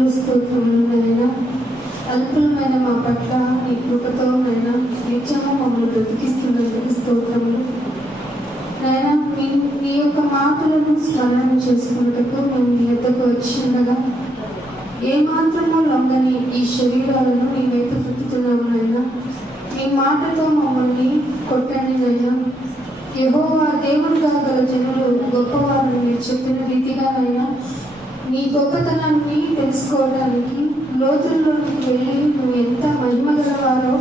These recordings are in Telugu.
వందనములు, స్తోత్రములు నాయన. అల్పులమైన మా పట్ల నీ కృపతో నాయన నిత్యము మమ్మల్ని బ్రతికిస్తున్నందుకు స్తోత్రములు నాయన. నీ యొక్క మాటలను స్మరణ చేసుకున్నట్టుకు మేము నీ యొద్దకు వచ్చి ఉండగా ఏమాత్రమో లొంగని ఈ శరీరాలను నీ వైపు తిప్పుతున్నాము నాయన. నీ మాటతో మమ్మల్ని కొట్టండి నాయన. యెహోవా దేవుడుగా గల జనులు గొప్పవారు మీరు చెప్పిన రీతిగానైనా నీ గొప్పతనాన్ని తెలుసుకోవడానికి లోతుల్లోనికి వెళ్ళి నువ్వు ఎంత మహిమ గలవారో,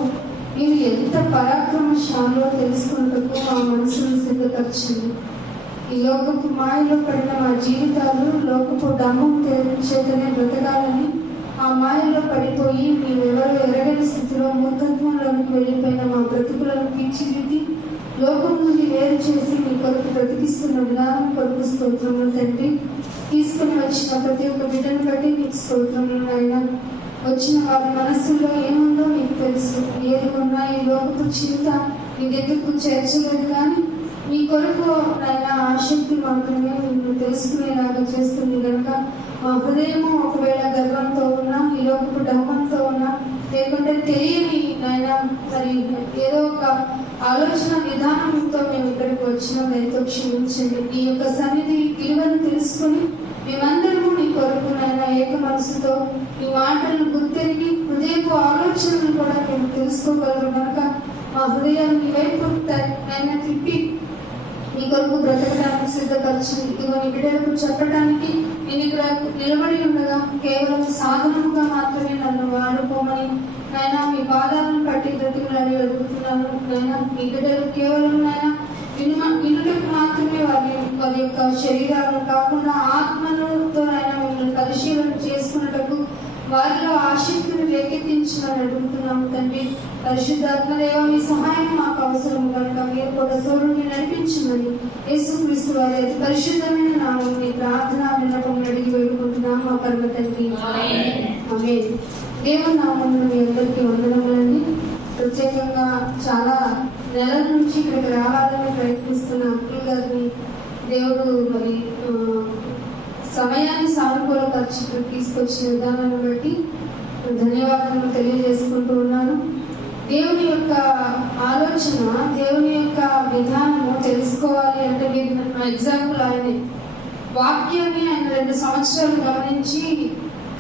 మీరు ఎంత పరాక్రమశాలో తెలుసుకున్నట్టుకు మా మనసును సిద్ధపరచండి. ఈ లోకపు మాయలో పడిన మా జీవితాలు లోకపు డంబం చేతనే బ్రతకాలని ఆ మాయలో పడిపోయి నీవెవరో ఎరగని స్థితిలో మూర్ఖత్వంలోనికి వెళ్ళిపోయిన మా బ్రతుకులను తీర్చిదిద్ది లోకం నుండి వేరు చేసి నీ కొరకు బ్రతికిస్తున్న విధానం కొరకు స్తోత్రములు తండ్రి. తీసుకుని వచ్చిన ప్రతి ఒక్క బిడ్డను బట్టి నీకు స్తోత్రములు నాయన. వచ్చిన వారి మనస్సులో ఏముందో నీకు తెలుసు. ఏది ఉన్నా ఈ లోకపు చింత నీ దగ్గరకు చేర్చలేదు, కానీ నీ కొరకు నాయన ఆసక్తి మాత్రమే నిన్ను తెలుసుకునేలాగా చేస్తుంది కనుక మా హృదయము ఒకవేళ గర్వంతో ఉన్నా, ఈ లోకపు డంబంతో ఉన్నా, లేకుంటే తెలియని నాయన మరి ఏదో ఒక ఆలోచన విధానంతో మేము ఇక్కడికి వచ్చినాం, ఎంతో క్షమించండి. ఈ యొక్క సన్నిధి విలువను తెలుసుకుని మేమందరము నీ కొరకు నాయన ఏక మనసుతో నీ మాటలను గుర్తెరిగి హృదయపు ఆలోచనలు కూడా మేము తెలుసుకోగలరు కనుక మా హృదయాన్ని వైపు నాయన తిప్పి నీ కొరకు బ్రతకడానికి సిద్ధపరచండి. ఇదిగో నీ బిడ్డలకు చెప్పడానికి నేను ఇక్కడ నిలబడి ఉండగా కేవలం సాధనముగా మాత్రమే నన్ను వాడుకోమని నాయన మీ పాదాలను పట్టి బ్రతికులని అడుగుతున్నాను నాయన. మీ బిడ్డలు కేవలం నాయన వినుటకు మాత్రమే వారి యొక్క శరీరాలను కాకుండా ఆత్మలతో నాయన మిమ్మల్ని పరిశీలన చేసుకున్నటకు వారిలో ఆసక్తిని రేకెత్తించమని అడుగుతున్నాము తండ్రి. పరిశుద్ధాత్మదేవ మీ సహాయం మాకు అవసరం కనుక మీరు కూడా సోరుని నడిపించమని యేసుక్రీస్తు వారి అతి పరిశుద్ధమైన నామం మీ ప్రార్థన విన్నపం అడిగి వేడుకుంటున్నాము మా పరమ తండ్రి. ఆమేన్. దేవుని నామమున మీ అందరికీ వందనములండి. ప్రత్యేకంగా చాలా నెలల నుంచి ఇక్కడికి రావాలని ప్రయత్నిస్తున్న అంకుల్ గారిని దేవుడు మరి సమయాన్ని సానుకూలపరిచి తీసుకొచ్చిన విధానాన్ని బట్టి ధన్యవాదాలు తెలియజేసుకుంటూ ఉన్నాను. దేవుని యొక్క ఆలోచన, దేవుని యొక్క విధానము తెలుసుకోవాలి అంటే మీరు ఎగ్జాంపుల్ ఆయనే. వాక్యాన్ని ఆయన 2 సంవత్సరాలు గమనించి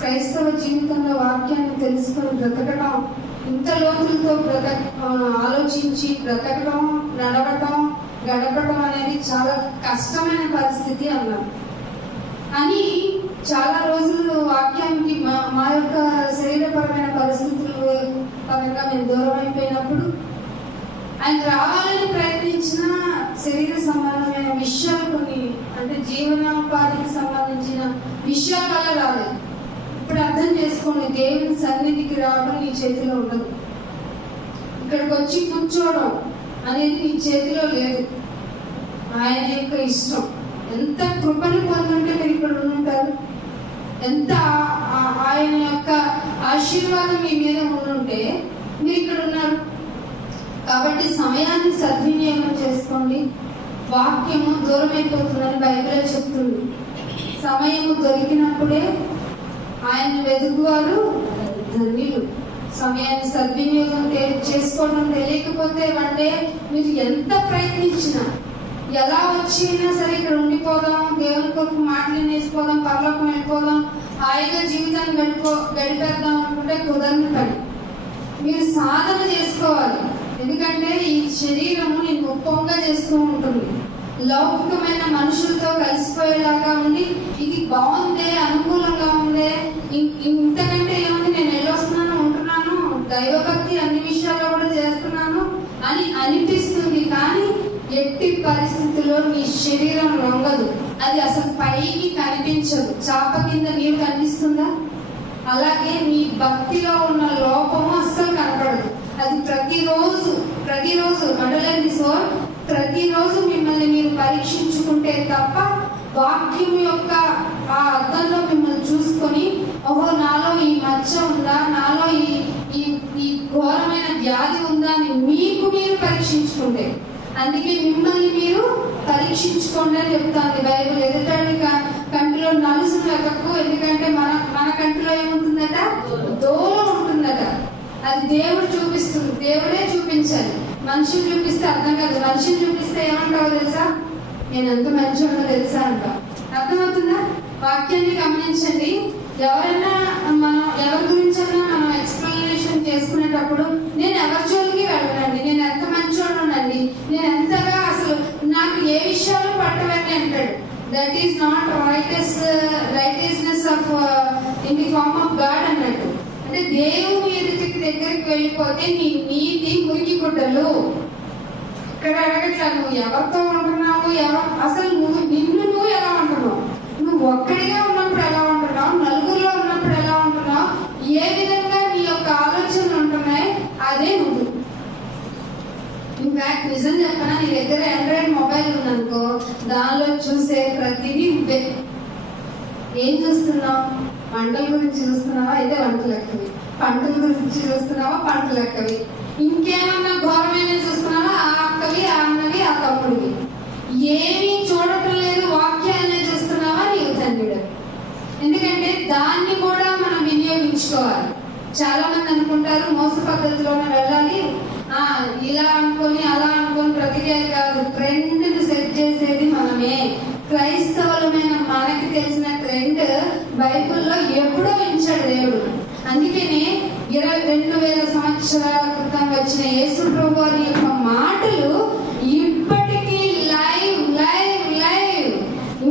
క్రైస్తవ జీవితంలో వాక్యాన్ని తెలుసుకొని బ్రతకడం, ఇంత లోతులతో ఆలోచించి బ్రతకడం, నడవటం, గడపడం అనేది చాలా కష్టమైన పరిస్థితి అన్నారు. అని చాలా రోజులు వాక్యానికి మా యొక్క శరీరపరమైన పరిస్థితులు పరంగా మేము దూరం అయిపోయినప్పుడు ఆయన రావాలని ప్రయత్నించిన శరీర సంబంధమైన విషయాలు కొన్ని, అంటే జీవనోపాధికి సంబంధించిన విషయాల వల్ల రాలేదు. ఇప్పుడు అర్థం చేసుకోండి, దేవుని సన్నిధికి రావడం నీ చేతిలో ఉండదు. ఇక్కడికి వచ్చి కూర్చోవడం అనేది నీ చేతిలో లేదు. ఆయన యొక్క ఇష్టం. ఎంత కృపను పొందుంటే మీరు ఇక్కడ ఉండుంటారు, ఎంత ఆయన యొక్క ఆశీర్వాదం మీ మీద ఉండుంటే మీరు ఇక్కడ ఉన్నారు. కాబట్టి సమయాన్ని సద్వినియోగం చేసుకోండి. వాక్యము దూరం అయిపోతుందని బైబిల్ చెప్తుంది. సమయము దొరికినప్పుడే ఆయన వెతుకువారు ధన్యులు. సమయాన్ని సద్వినియోగం చేసుకోవడం తెలియకపోతే అంటే మీరు ఎంత ప్రయత్నించినా, ఎలా వచ్చినా సరే ఇక్కడ ఉండిపోదాం, దేవుని కొరకు మాటలు నేసిపోదాం, పరలోకం వెళ్ళిపోదాం, హాయిగా జీవితాన్ని గడిపేద్దాం అనుకుంటే కుదరని పని. మీరు సాధన చేసుకోవాలి. ఎందుకంటే ఈ శరీరము నేను గొప్పంగా చేస్తూ ఉంటుంది. లౌకికమైన మనుషులతో కలిసిపోయేలాగా ఉండి ఇది బాగుందే, అనుకూలంగా ఉందే, ఇంతకంటే ఏముంది, నేను వెళ్ళొస్తున్నాను, ఉంటున్నాను, దైవభక్తి అన్ని విషయాల్లో కూడా చేస్తున్నాను అని అనిపిస్తుంది. కానీ ఎట్టి పరిస్థితుల్లో నీ శరీరం లొంగదు. అది అసలు పైకి కనిపించదు. చాప కింద నీరు కనిపిస్తుందా? అలాగే నీ భక్తిలో ఉన్న లోపము అస్సలు కనపడదు. అది ప్రతిరోజు ప్రతిరోజు మిమ్మల్ని మీరు పరీక్షించుకుంటే తప్ప వాక్యం యొక్క ఆ అర్థంలో మిమ్మల్ని చూసుకొని, ఓహో నాలో ఈ మచ్చ ఉందా, నాలో ఈ ఘోరమైన వ్యాధి ఉందా అని మీకు మీరు పరీక్షించుకుంటే, అందుకే మిమ్మల్ని మీరు పరీక్షించుకోండి అని చెప్తాను బైబిల్. కంటిలో నలుసును వెతకు, ఎందుకంటే మన కంటిలో ఏముంటుందట? దోమ ఉంటుందట. అది దేవుడు చూపిస్తుంది, దేవుడే చూపించాలి. మనుషులు చూపిస్తే అర్థం కాదు. మనుషులు చూపిస్తే ఏమంటావో తెలుసా? నేను ఎంత మంచిగా తెలుసా అంటావు. అర్థమవుతుందా? వాక్యాన్ని గమనించండి. ఎవరైనా మనం ఎవరి గురించైనా మనం ఎక్స్ప్లెనేషన్ చేసుకునేటప్పుడు నేను ఎవరి జోలికి వెళ్ళనండి, నేను ఎంత మంచోడునండి, నేను ఎంతగా అసలు నాకు ఏ విషయాలు పట్టవని అంటాడు. That is not righteousness of in the form of God అన్నట్టు. అంటే దేవుని ఎదుటికి దగ్గరికి వెళ్ళిపోతే నీ నీతి మురికి గుడ్డలు. ఇక్కడ అడగట్లా నువ్వు ఎవరితో ఉంటున్నావు, అసలు నువ్వు ఎలా ఉంటున్నావు, నువ్వు ఒక్కడిగా ఉన్నప్పుడు ఎలా ఉంటున్నావు, నలుగురిలో ఉన్నప్పుడు ఎలా ఉంటున్నావు, ఏ విధంగా నీ యొక్క ఆలోచనలు ఉంటున్నాయి, అదే నువ్వు. ఇన్ఫాక్ట్ నిజం చెప్పనా, నీ దగ్గర ఆండ్రాయిడ్ మొబైల్ ఉందనుకో, దానిలో చూసే ప్రతిదీ నువ్వే. ఏం చూస్తున్నావు? వంటల గురించి చూస్తున్నావా? అయితే వంటలు లెక్కవి. పంటల గురించి చూస్తున్నావా? పంటలు లెక్కవి. ఇంకేమన్నా ఘోరమైన చూస్తున్నావా? ఆ అక్కవి, ఆ అన్నవి, ఆ తమ్ముడివి. ఏమీ చూడటం లేదు, వాక్యాలనే చూస్తున్నావా? నీవు తండ్రిడు. ఎందుకంటే దాన్ని కూడా మనం వినియోగించుకోవాలి. చాలా మంది అనుకుంటారు మోస పద్ధతిలోనే వెళ్ళాలి, ఇలా అనుకొని అలా అనుకొని బ్రతికే కాదు. ట్రెండ్ ని సెట్ చేసేది మనమే. క్రైస్తవులమైన మనకి తెలిసిన ట్రెండ్ బైబిల్లో ఎప్పుడో ఉంచాడు దేవుడు. అందుకనే 22,000 సంవత్సరాల క్రితం వచ్చిన యేసు ప్రభు వారి యొక్క మాటలు ఇప్పటికీ లైవ్ లైవ్ లైవ్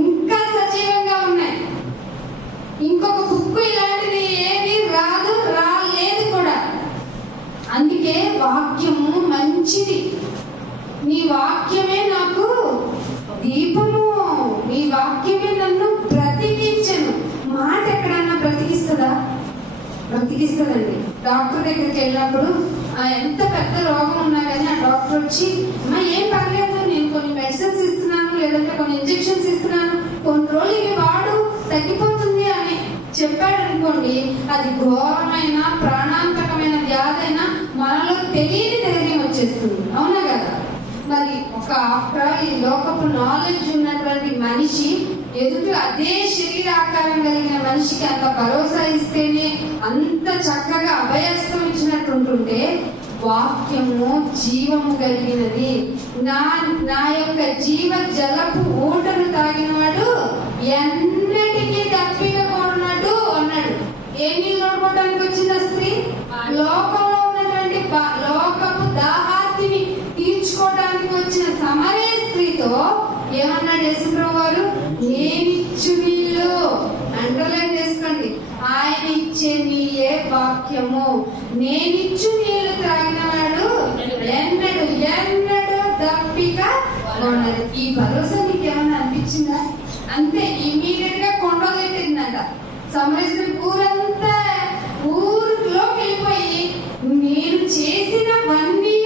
ఇంకా సజీవంగా ఉన్నాయి. ఇంకొక బుక్ ఇలాంటిది ఏది రాలేదు కూడా. అందుకే వాక్యము మంచిది. నీ వాక్యమే నాకు దీపము, నీ వాక్యమే నన్ను బ్రతికించను. మాట ఎక్కడన్నా బ్రతికిస్తుందా? బ్రతికిస్తుందండి. డాక్టర్ దగ్గరికి వెళ్ళినప్పుడు ఎంత పెద్ద రోగం ఉన్నా కానీ ఆ డాక్టర్ వచ్చి ఏం పర్లేదు, నేను కొన్ని మెడిసిన్స్ ఇస్తున్నాను, లేదంటే కొన్ని ఇంజెక్షన్స్ ఇస్తున్నాను, కొన్ని రోజులు ఇవి వాడు తగ్గిపోతుంది అని చెప్పాడు అనుకోండి, అది ఘోరమైన ప్రాణాంతకమైన వ్యాధి అయినా మనలో తెలియని ధైర్యం వచ్చేస్తుంది. అవునా కదా? మరి ఒక ఆఫ్టర్ ఈ లోకపు నాలెడ్జ్ ఉన్నటువంటి మనిషి ఎదుటి అదే శరీరాకారం కలిగిన మనిషికి అంత భరోసా ఇస్తేనే, అంత చక్కగా అభయస్తం ఇచ్చినట్టు ఉంటుంటే, వాక్యము జీవము కలిగినది. నా యొక్క జీవ జలపు ఊటను తాగిన వాడు ఎన్నటికీ తప్పిపోనట్టు అన్నాడు. ఏ నీళ్ళు నోడుకోవడానికి వచ్చిన స్త్రీ లోకంలో ఉన్నటువంటి లోకపు దాహార్తిని తీర్చుకోవడానికి వచ్చిన సమరయ స్త్రీతో ఏమన్నాడు యేసుప్రభు వారు? నేనిచ్చు నీళ్ళు. అండర్లైన్ చేసుకోండి. ఆయన ఇచ్చే నీళ్ళే వాక్యము. నేనిచ్చు నీళ్లు త్రాగిన వాడు ఎన్నడు దప్పిక ఉండదు. ఈ భరోసా మీకు ఏమన్నా అనిపించిందా? అంతే, ఇమీడియట్ గా కొండగట్టిందట. సమరస్త్రీ ఊరంతా ఊరిలోకి వెళ్ళిపోయి, నేను చేసినవన్నీ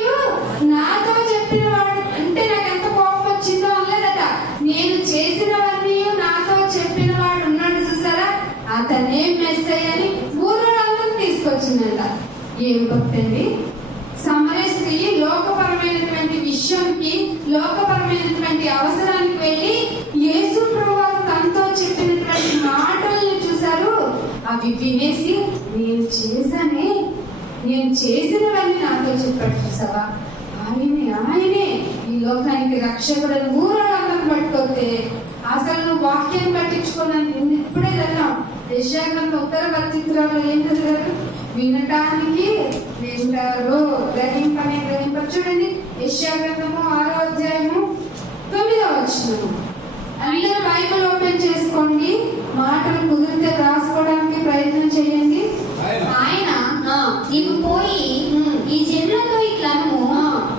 నాతో చెప్పిన వాడు అంటే నాకు ఎంత కోపం వచ్చిందో అనలేదట. నేను చేసినవన్నీ నాతో చెప్పిన వాడు ఉన్నాడు చూసారా, అతనే మెస్సయ్య అని ఊళ్ళో తీసుకొచ్చిందంట. ఏం భక్తండి! సమరయ స్త్రీ లోకపరమైనటువంటి విషయానికి, లోకపరమైనటువంటి అవసరానికి వెళ్ళి యేసు ప్రభువు తనతో చెప్పినటువంటి మాటల్ని చూశారు. అవి వినేసి నేను చేసినవన్నీ నాతో చెప్పాడు చూసావా, ఆయనే ఈ లోకానికి రక్షకుడని ఊరలందరూ పట్టుకొస్తే అసలు నువ్వు వాక్యాన్ని పట్టించుకున్నాను. నేను ఇప్పుడే చదివాం యెషయా గ్రంథం ఉత్తర పత్రికలో ఏం చదివారు? వినటానికి వింటారు, గ్రహింపరు. చూడండి, యెషయా గ్రంథము 6వ అధ్యాయము 9వ వచనము. అందరూ బైబిల్ ఓపెన్ చేసుకోండి, మాటలు కుదిరితే రాసుకోవడానికి ప్రయత్నం చేయండి. ఆయన నీవు పోయి ఈ జనులతో ఇట్లను,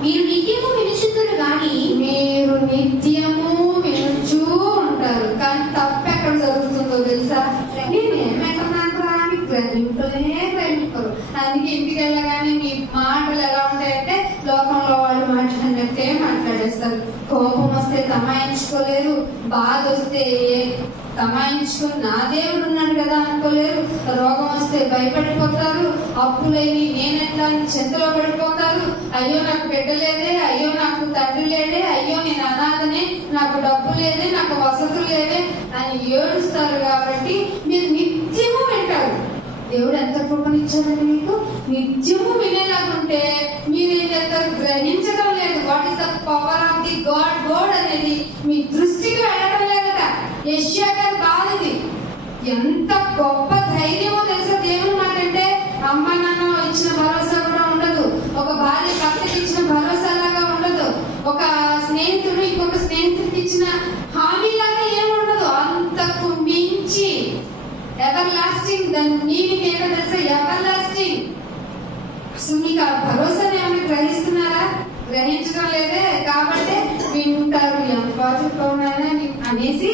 మీరు నిత్యము వినుచుతురు గాని, మీరు నిత్యము వినుచూ ఉంటారు కానీ తప్పు ఎక్కడ జరుగుతుందో తెలుసా? నేనేమెక్కడానికి గ్రహింపరు. అందుకే ఇంటికి వెళ్ళగానే మీ మాటలు ఎలా ఉంటాయంటే లోకంలో వాళ్ళు మాట్లాడినట్టే మాట్లాడేస్తారు. కోపం వస్తే తమాయించుకోలేరు, బాధ వస్తే తమాయించుకొని నా దేవుడు ఉన్నాడు కదా అనుకోలేరు. రోగం వస్తే భయపడిపోతారు. అప్పులేని నేనెట్లా చింతలో పడిపోతారు. అయ్యో నాకు బిడ్డ లేదే, అయ్యో నాకు తండ్రి లేదే, అయ్యో నేను అనాథనే, నాకు డబ్బు లేదే, నాకు వసతులు లేదే అని ఏడుస్తారు. కాబట్టి మీరు నిత్యము వింటారు. దేవుడు ఎంత కృపనిచ్చాడండి మీకు. నిత్యము వినేలాగుంటే మీరేం చేస్తారు? గ్రహించడం లేదు. What is the power of the God word అనేది మీ దృష్టికి వెళ్ళడం లేదట. యెషయా గారి బాధ ఇది. ఎంత గొప్ప ధైర్యమో తెలుసా దేవుని మాట అంటే. అమ్మ నాన్న ఇచ్చిన భరోసా కూడా ఉండదు. ఒక భార్య భర్తకి ఇచ్చిన భరోసా లాగా ఉండదు. ఒక స్నేహితుడు ఇంకొక స్నేహితుడికి ఇచ్చిన హామీ లాగా ఏముండదు. అంతకు మించి ఎవర్ లాస్టింగ్. దాని మీనింగ్ ఏంటో తెలుసా? Ever lasting. అసలు మీకు ఆ భరోసాని ఏమైనా గ్రహిస్తున్నారా? గ్రహించడం లేదే. కాబట్టి వింటారు. ఎంత బాగా చెప్పావు నాయన అనేసి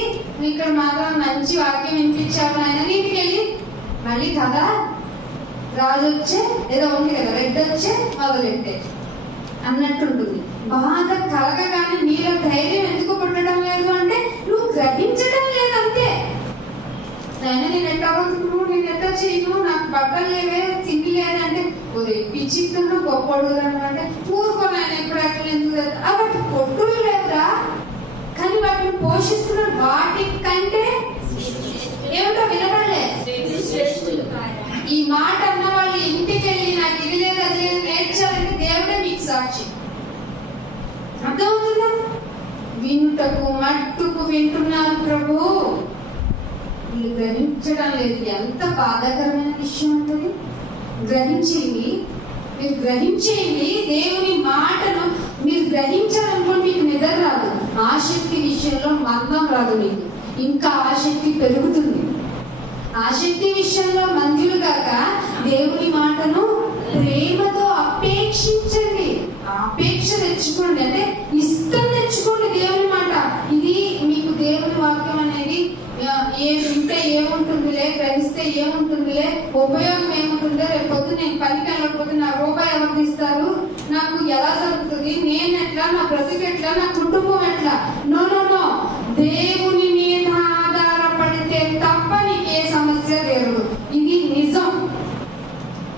ఇక్కడ మాత్రం మంచి వాక్యం వినిపించావు నాయన. నీటికి వెళ్ళి మళ్ళీ కదా రాజు వచ్చే ఏదో ఉంది కదా, రెడ్ వచ్చే మొదలెట్టే అన్నట్టుంటుంది. బాధ కలగగానే నీలో ధైర్యం ఎందుకు పుట్టడం లేదు అంటే నువ్వు గ్రహించడం లేదు అంతే. నాయన నేను ఎట్లా అవుతున్నావు, నేను ఎట్లా చేయను, నాకు బట్టలు లేవే, తిండి లేదంటే పిచ్చిస్తున్నా గొప్పడు అంటే ఊరుకోనాయన ఎప్పుడు అట్లా ఎందుకు. వాటి పొట్టులు లేదురా, కానీ వాటిని పోషిస్తున్న వాటి కంటే ఏమిటో వినపడలే. ఈ మాట అన్న వాళ్ళు ఇంటికి వెళ్ళి నాకు ఇది లేదు అది లేదు నేర్చాలంటే దేవుడే మీకు సాక్షి. అర్థమవుతుందా? వింటకు మట్టుకు వింటున్నారు ప్రభు, వీళ్ళు గ్రహించడం లేదు. ఎంత బాధాకరమైన విషయం ఉంటుంది. గ్రహించేయండి, మీరు గ్రహించేయండి. దేవుని మాటను మీరు గ్రహించాలనుకోండి మీకు నిద్ర రాదు. ఆసక్తి విషయంలో మందం రాదు. మీకు ఇంకా ఆసక్తి పెరుగుతుంది. ఆసక్తి విషయంలో మందులు కాక దేవుని మాటను ప్రేమతో అపేక్షించండి. అపేక్ష తెచ్చుకోండి, అంటే ఇష్టం తెచ్చుకోండి దేవుని మాట. ఇది మీకు దేవుని వాక్యం అనేది వింటే ఏముంటుందిలే, గ్రహిస్తే ఏముంటుందిలే, ఉపయోగం ఏముంటుందో, రేపు పొద్దు నేను పనికి వెళ్ళకపోతే నా రూపాయి ఎవరు ఇస్తారు, నాకు ఎలా జరుగుతుంది, నేను ఎట్లా, నా బ్రతుకు ఎట్లా, నా కుటుంబం ఎట్లా. నో నో నో, దేవుని మీద ఆధారపడితే తప్ప నీకే సమస్య లేదు. ఇది నిజం.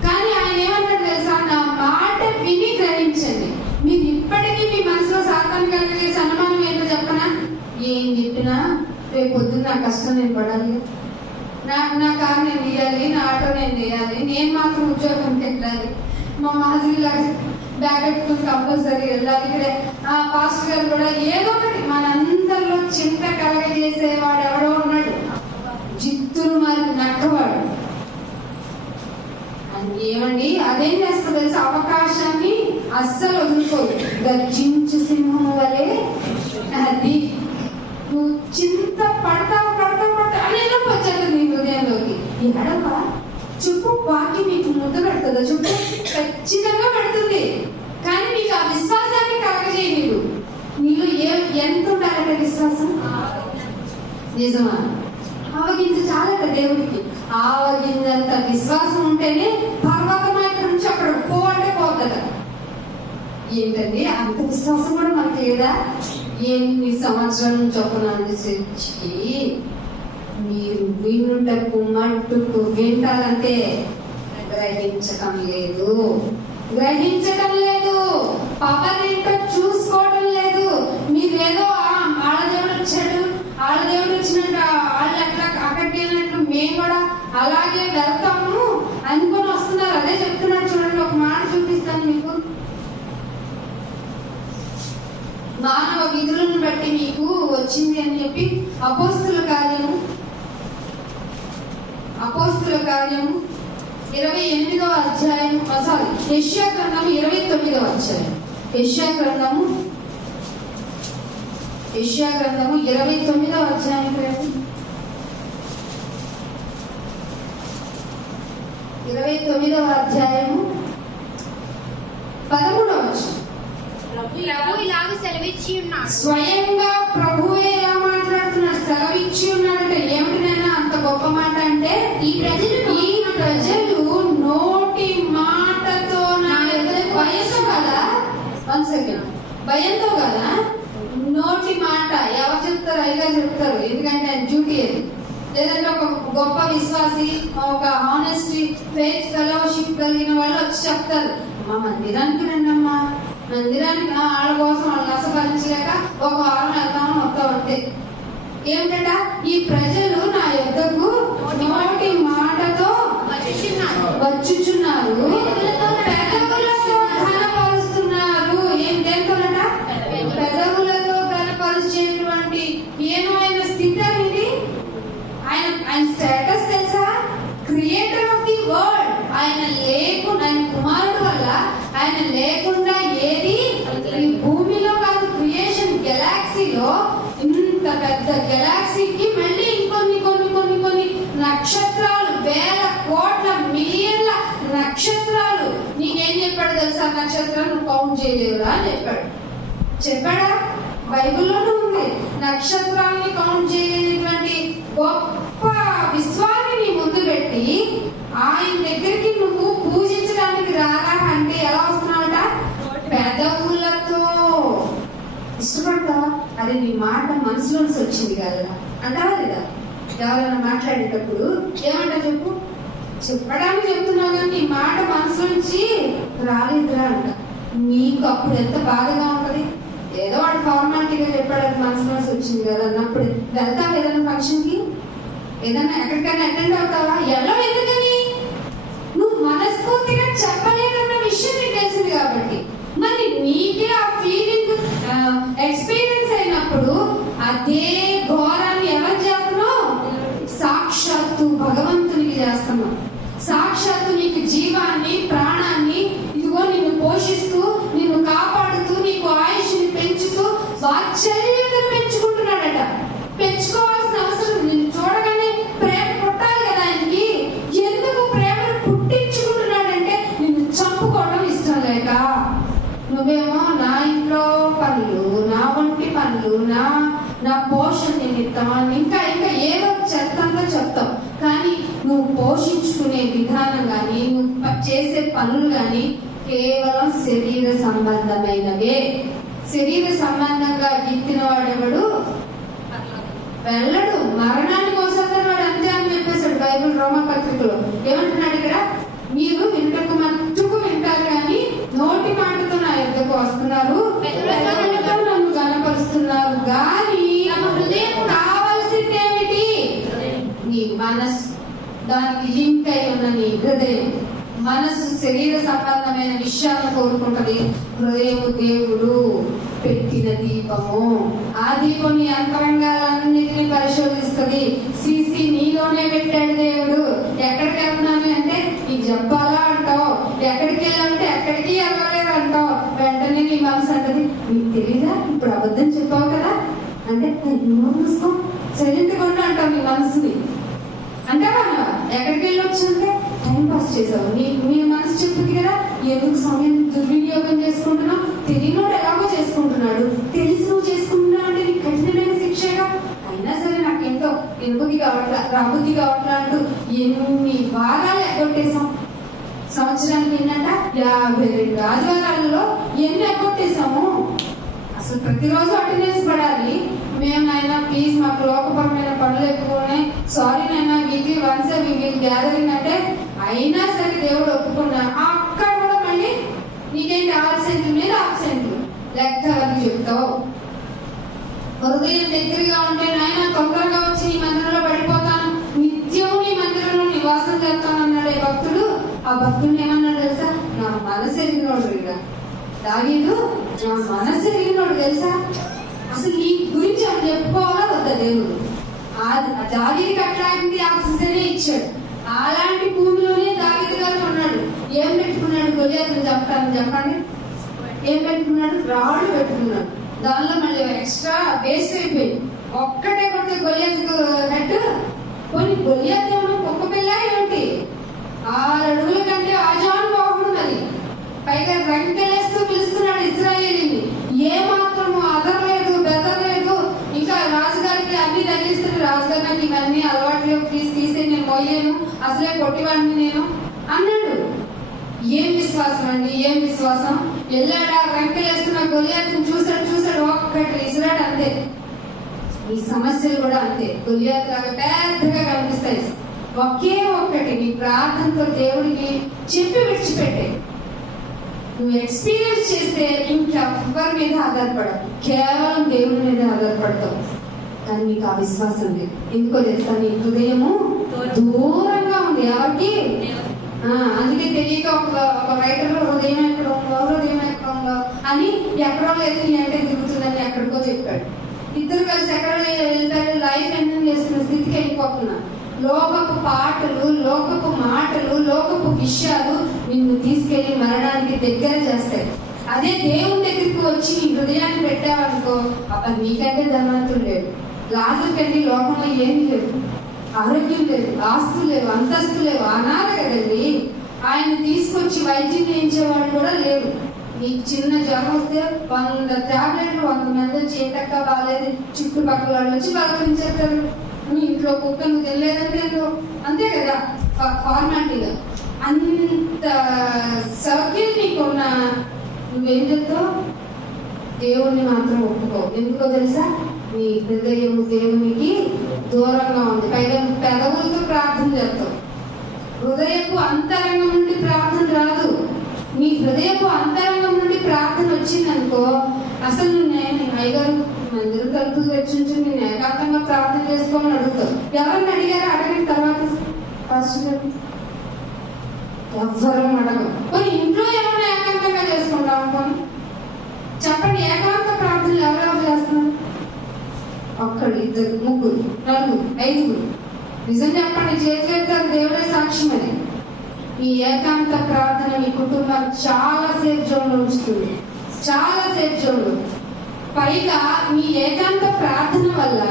కానీ ఆయన ఏమంటారు తెలుసా? నా మాట విని గ్రహించండి. మీరు ఇప్పటికీ మీ మనసులో సాతాను కలిగేసి అనుమానం ఏంటో చెప్పనా? ఏం చెప్పినా రేపు పొద్దున్న నా కష్టం నేను పడాలి, నా కారు నేను తీయాలి, నా ఆటో నేను తీయాలి, నేను మాత్రం ఉద్యోగంకి వెళ్ళాలి, మా మాదిరిలా బ్యాగ్ పెట్టుకుని కంపల్సరీ వెళ్ళాలి. ఇక్కడ ఆ పాస్టర్ గారు కూడా ఏదో ఒకటి మనందరిలో చింత కలగజేసేవాడు ఎవడో ఉన్నాడు. జిత్తులు మరి నక్కవాడు. ఏమండి అదేం చేస్తుంది తెలుసా? అవకాశాన్ని అస్సలు వదులుకోదు. గర్జించు సింహం వలె అది నువ్వు చింత పడతావు అనేదో వచ్చేది నీ హృదయంలోకి. ఎడవ చెప్పు బాకి మీకు ముద్ద పెడుతుందా? చెప్పు ఖచ్చితంగా పెడుతుంది. కానీ నీకు ఆ విశ్వాసాన్ని కలగజేయదు. నీలో ఎంత ఉండాలంటే విశ్వాసం. నిజమా? ఆవగింజ చాలట దేవుడికి. ఆవగింజంత విశ్వాసం ఉంటేనే పర్వతం ఇక్కడ నుంచి అక్కడ పోవంటే పోతుందట. ఏంటండి అంత విశ్వాసం కూడా మనకి లేదా? ఎన్ని సంవత్సరాల నుంచి అనుసరించి మీరు వినుటకు మట్టుకు వింటారంటే గ్రహించటం లేదు. పవర్ ఏంటో చూసుకోవడం లేదు. మీరేదో ఆడదేవుడు వచ్చాడు, ఆడదేవుడు వచ్చినట్టు వాళ్ళు అట్లా అక్కడికి వెళ్ళినట్లు మేము కూడా అలాగే వెళ్తాము అనుకొని వస్తున్నారు. అదే చెప్తున్నారు చూడండి. ఒక మాట చూపిస్తాను మీకు. మానవ విధులను బట్టి మీకు వచ్చింది అని చెప్పి అపోస్తుల కార్యము 28వ అధ్యాయం, యెషయా గ్రంథము 29వ అధ్యాయం. యెషయా గ్రంథము 29వ అధ్యాయం 29వ అధ్యాయము 13వ వచనం. స్వయంగా ప్రభువే ఎలా మాట్లాడుతున్నాడు? సెలవిచ్చి ఉన్నాడంటే ఏమిటినైనా అంత గొప్ప మాట అంటే ఈ ప్రజలు నోటి మాటతో నా భయంతో కదా, 1 సెకండ్, భయంతో కదా నోటి మాట ఎవరు చెప్తారు? అయ్యగారు చెప్తారు, ఎందుకంటే ఆయన డ్యూటీ అది. లేదంటే ఒక గొప్ప విశ్వాసి, ఒక హానెస్టీ, ఫెయిత్, ఫెలోషిప్ కలిగిన వాళ్ళు వచ్చి చెప్తారు, మా మందిరానికి రండమ్మా, మందిరానికి వాళ్ళ కోసం వాళ్ళు నష్టపరించలేక ఒక వారం వెళ్తామని మొత్తం అంతే. ఏమిట? ఈ ప్రజలు నా యొద్దకు నోటి మాటతో వచ్చుచున్నారు, పెదవులతో ఘనపరుస్తున్నారు. ఏం దేనితోనట? పెదవులతో ఘనపరిచేటువంటి హీనమైన స్థితి అనేది. ఆయన స్టేటస్ తెలుసా? Creator of the world. ఆయన కుమారుడు వల్ల ఆయన లేకుండా ఏది ఈ భూమిలో కాదు, క్రియేషన్ గెలాక్సీలో, ఇంత పెద్ద గెలాక్సీకి మళ్ళీ ఇంకొన్ని కొన్ని కొన్ని కొన్ని నక్షత్రాలు, వేల కోట్ల మిలియన్ల నక్షత్రాలు. నీకేం చెప్పాడు తెలుసా? నక్షత్రాలు నువ్వు కౌంట్ చేయలేవురా అని చెప్పాడా? బైబిల్లోనే ఉంది. నక్షత్రాలని కౌంట్ చేయలేనటువంటి గొప్ప విశ్వాన్ని నీ ముందు పెట్టి ఆయన దగ్గరికి నువ్వు పూజించడానికి రారా అంటే ఎలా వస్తున్నావుట? పెదవులతో. ఇష్టపడతావా? అది నీ మాట మనసులోంచి వచ్చింది కదా అంటావా లేదా? ఎవరైనా మాట్లాడేటప్పుడు ఏమంటా చెప్పు? చెప్పడానికి చెప్తున్నావు కానీ నీ మాట మనసులోంచి రాలేదురా అంట. నీకు అప్పుడు ఎంత బాధగా ఉంటది? ఏదో వాడు ఫార్మాలిటీగా చెప్పాడు, అది మనసులోంచి వచ్చింది కదా అన్నప్పుడు వెళ్తావు ఏదైనా ఫంక్షన్ కి, ఏదైనా ఎక్కడికైనా అటెండ్ అవుతావా? ఎలా? ఎందుకని? నువ్వు మనస్ఫూర్తిగా చెప్పలేదన్న విషయం నీకు తెలిసింది కాబట్టి. మరి నీకే ఆ ఫీలింగ్ ఎక్స్పీరియన్స్ అయినప్పుడు అదే ఘోరాన్ని ఎవరు చేస్తున్నావు? సాక్షాత్తు భగవంతునికి చేస్తున్నావు. సాక్షాత్తు నీకు జీవాన్ని, ప్రాణాన్ని, ఇదిగో నిన్ను పోషిస్తూ, నిన్ను కాపాడుతూ, నీకు ఆయుష్ని పెంచుతూ, వాత్సల్యతను పెంచుకుంటున్నాడట. పెంచుకోవాల్సిన అవసరం, నిన్ను చూడగానే ప్రేమ పుట్టాలి కదా ఆయనకి. ఎందుకు ప్రేమను పుట్టించుకుంటున్నాడంటే నిన్ను చంపుకోవడం ఇష్టం లేక. నువ్వేమో నా ఇంట్లో పనులు, నా వంటి పనులు, నా పోషణ నిమిత్తమా, ఇంకా ఇంకా ఏదో చెత్తంగా చెప్తావు. కానీ నువ్వు పోషించుకునే విధానం కానీ, నువ్వు చేసే పనులు కానీ కేవలం శరీర సంబంధమైనవే. శరీర సంబంధంగా ఎత్తిన వాడెవడు వెళ్ళడు, మరణానికి వస్తాడు వాడు, అంతే అని చెప్పేశాడు బైబిల్ రోమా పత్రికలో. ఏమంటున్నాడు ఇక్కడ? మీరు వింటకు మట్టుకు వింటారు కానీ నోటి మాటతో నా యొద్దకు వస్తున్నారు, పెదవులతో నన్ను గణపరుస్తున్నారు కానీ తమ హృదయం కావాల్సింది ఏమిటి? నీ మనస్సు. దానికి లింక్ అయి ఉన్న నీ హృదయం. మనస్సు శరీర సంబంధమైన విషయాలను కోరుకుంటది, హృదయము దేవుడు పెట్టిన దీపము. ఆ దీపం నీ అంతరంగాలన్నిటిని పరిశోధిస్తుంది. సీసీ నీలోనే పెట్టాడు దేవుడు. ఎక్కడికి వెళ్తున్నాను అంటే నీకు చెప్పాలా అంటావు, ఎక్కడికి వెళ్ళాలంటే ఎక్కడికి వెళ్ళలేదు అంటావు. వెంటనే నీ మనసు అంటది, నీకు తెలీదా ఇప్పుడు అబద్ధం చెప్పావు కదా అంటే మూసుకో, సైలెంట్ గా అంటావు నీ మనసుని. అంటావా? ఎక్కడికి వెళ్ళొచ్చంటే టైం పాస్ చేసావు. మీ మనసు చెప్తుంది కదా, ఎందుకు సమయం దుర్వినియోగం చేసుకుంటున్నావు? తెలియనోడు ఎలాగో చేసుకుంటున్నాడు, తెలిసి నువ్వు చేసుకుంటున్నావు అంటే నీకు కఠినమైన శిక్షగా. అయినా సరే నాకేంటో వినబుద్ధి కావట్లా, రాబుద్ధి కావట్లా అంటూ ఎన్ని వారాలు ఎగ్గొట్టేసాం. సంవత్సరానికి ఏంటంట 52 ఆదివారాలలో ఎన్ని ఎగ్గొట్టేసాము. అసలు ప్రతిరోజు అటెండెన్స్ పడాలి. మేము నాయన ప్లీజ్ మాకు లోకపరమైన పనులు ఎక్కువనే, సారీ నాయన weekly once we will gathering అంటే అయినా సరే దేవుడు ఒప్పుకున్నా. అక్కడ కూడా మళ్ళీ నీకేంటి ఆబ్సెంట్ మీద ఆబ్సెంట్ లెక్క అని చెప్తావు. హృదయం దగ్గరగా ఉంటే నాయన తొందరగా వచ్చి నీ మందిరంలో పడిపోతాను, నిత్యం నీ మందిరంలో నివాసం చేస్తాను అన్నాడు భక్తుడు. ఆ భక్తుడిని ఏమన్నాడు తెలుసా? నా మనసు ఎరిగినోడు వీడా దావీదు, నా మనసు ఎరిగినోడు తెలుసా. అసలు నీ గురించి అని చెప్పుకోవాలా వద్దా దేవుడు? దావీదుకి అట్లాంటి ఆక్సిజనే ఇచ్చాడు. అలాంటి భూమిలోనే దావీదు గారు ఉన్నాడు. ఏం పెట్టుకున్నాడు? గొలియాతుని చెప్తాను చెప్పండి. ఏం పెట్టుకున్నాడు? రాళ్ళు పెట్టుకున్నాడు. దానిలో మళ్ళీ ఎక్స్ట్రా వేస్ట్ అయిపోయింది. ఒక్కటే కొడితే గొలియాతు హెడ్. కొన్ని గొలియాతు ఏమన్నా కుక్క పిల్ల ఏంటి? 6 అడుగుల కంటే ఆజానుబాహుడు. మరి పైగా రంకెలేస్తూ పిలుస్తున్నాడు ఇశ్రాయేలీని. ఏ మాత్రము అదరలేదు, బెదరలేదు. ఇంకా రాజుగారికి అన్ని తగ్గిస్తుంది. రాజుగారు నాకు ఇవన్నీ అలవాట్లు తీసి నేను మోయలేను, అసలే కొట్టివాడిని నేను అన్నాడు. ఏం విశ్వాసం అండి, ఏం విశ్వాసం. వెళ్ళాడా వెంకలేస్తున్న గొలియాతుని చూసాడు ఒక్కటి ఇసిరాడు అంతే. ఈ సమస్యలు కూడా అంతే, గొలియాతు లాగా పెద్దగా కనిపిస్తాయి. ఒకే ఒక్కటి నీ ప్రార్థనతో దేవుడికి చెప్పి విడిచిపెట్టే. నువ్వు ఎక్స్పీరియన్స్ చేస్తే ఇంకెవ్వరి మీద ఆధారపడవు, కేవలం దేవుడి మీద ఆధారపడతావు. కానీ నీకు ఆ విశ్వాసం లేదు. ఎందుకో చేస్తా, నీ హృదయము దూరంగా ఉంది ఎవరికి. అందుకే తెలియక ఒక రైటర్ హృదయం ఎక్కడ ఉందో అని ఎక్కడో లేదు నీ అంటే తిరుగుతుందని ఎక్కడికో చెప్పాడు. ఇద్దరు కలిసి ఎక్కడ వెళ్తారు, లైఫ్ ఎంజాయ్ చేస్తున్న స్థితికి వెళ్ళిపోతున్నా. లోకపు పాటలు, లోకపు మాటలు, లోకపు విషయాలు నిన్ను తీసుకెళ్లి మరణానికి దగ్గర చేస్తాయి. అదే దేవుని దగ్గరికి వచ్చి నీ హృదయాన్ని పెట్టావనుకో, అప్పుడు నీకంటే ధనవంతులు లేవు, లాజరు కంటే లోకంలో ఏమీ లేవు, ఆరోగ్యం లేదు, ఆస్తులు లేవు, అంతస్తు లేవు, అనాథ కదండి. ఆయన తీసుకొచ్చి వైద్యం చేయించేవాళ్ళు కూడా లేరు. నీకు చిన్న జ్వరం వస్తే 100 టాబ్లెట్లు 100 మంది వచ్చి ఏంటక్క బాగాలేదు, చుట్టుపక్కల వాళ్ళు వచ్చి పలకరించేస్తారు. మీ ఇంట్లో కుక్క నువ్వు తెలియదంటే అంతే కదా ఫార్మాలిటీగా. అంత సౌఖ్యం నీకున్న నువ్వేం చెప్తావు, దేవుణ్ణి మాత్రం ఒప్పుకో. ఎందుకో తెలుసా, నీ హృదయం దేవునికి దూరంగా ఉంది. పైగా పెదవులతో ప్రార్థన చేస్తావు, హృదయపు అంతరంగం నుండి ప్రార్థన రాదు. నీ హృదయపు అంతరంగం నుండి ప్రార్థన వచ్చిందనుకో, అసలు నేను అయ్యగారు మందిరం తలుపులు తెచ్చుంచి నేను ఏకాంతంగా ప్రార్థన చేసుకోమని అడుగుతావు. ఎవరిని అడిగారు, అడగని తర్వాత ఫస్ట్ ఎవ్వరూ అడగం. కొన్ని ఇంట్లో ఏమైనా ఏకాంతంగా చేసుకుంటాం అనుకోండి, చెప్పండి, ఏకాంత ప్రార్థనలు ఎవరెవరు చేస్తున్నారు? ఒక్కడు, ఇద్దరు, ముగ్గురు, నలుగురు, ఐదుగురు. నిజం చెప్పండి, చేతులెత్తారు, దేవుడే సాక్ష్యం అని. ఈ ఏకాంత ప్రార్థన మీ కుటుంబం చాలా సేఫ్ జోన్లో ఉంచుతుంది, చాలా సేఫ్ జోన్లో. పైగా మీ ఏకాంత ప్రార్థన వల్ల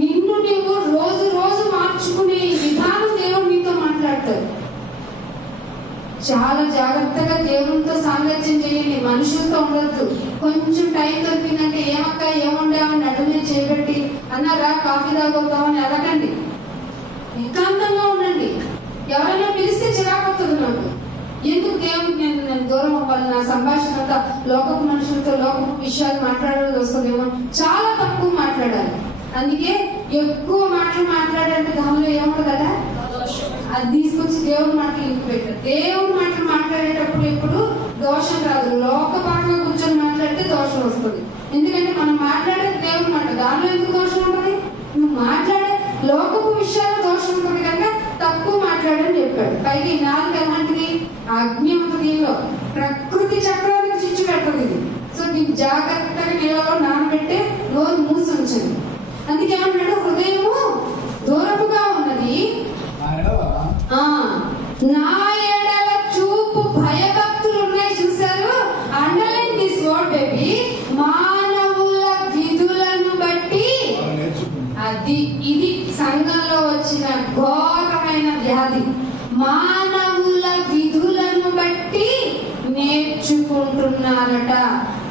నిన్ను నువ్వు రోజు రోజు మార్చుకునే విధానం దేవుడు నీతో మాట్లాడతాడు. చాలా జాగ్రత్తగా దేవునితో సాంగత్యం చేయండి, మనుషులతో ఉండద్దు. కొంచెం టైం దొరికిందంటే ఏమక్క ఏముండామని నడుమే చేపెట్టి అన్నారా కాఫీ తాగొద్దామని అడగండి, ఏకాంతంగా ఉండండి. ఎవరైనా పిలిస్తే చిరాకొస్తుంది నాకు, ఎందుకు దేవుడికి నేను దూరం అవ్వాలి, నా సంభాషణ అంతా లోకపు మనుషులతో లోకపు విషయాలు మాట్లాడాల్సి వస్తుందేమో. చాలా తక్కువ మాట్లాడాలి. అందుకే ఎక్కువ మాటలు మాట్లాడాలంటే దానిలో ఏముండదు కదా, అది తీసుకొచ్చి దేవుడి మాటలు ఇంటికి పెట్టారు. దేవుడి మాటలు మాట్లాడేటప్పుడు ఎప్పుడు దోషం రాదు, లోకపరంగా కూర్చొని మాట్లాడితే దోషం వస్తుంది. ఎందుకంటే మనం మాట్లాడేది దేవుడి మాట, దానిలో ఎందుకు దోషం ఉంటుంది? నువ్వు మాట్లాడే లోకపు విషయాలు దోషం ఉంటుంది కనుక తక్కువ మాట్లాడని చెప్పాడు. పైకి ఈ నాలుగు ఎలాంటిది, అగ్ని ఉంటుంది దీనిలో, ప్రకృతి చక్రానికి చిచ్చు పెట్టదు ఇది. సో దీన్ని జాగ్రత్తగా నీళ్ళలో నానబెట్టే నోరు మూసి ఉంచండి. అందుకే ఏమన్నాడు, హృదయము దూరముగా ఉన్నది, నా ఎడల చూపు భయభక్తులు ఉన్నాయి. చూసారు, అండర్లైన్ దిస్ వర్డ్ బేబీ, మానవుల విధులను బట్టి. ఇది సంఘంలో వచ్చిన ఘోరమైన వ్యాధి. మానవుల విధులను బట్టి నేర్చుకుంటున్నారట.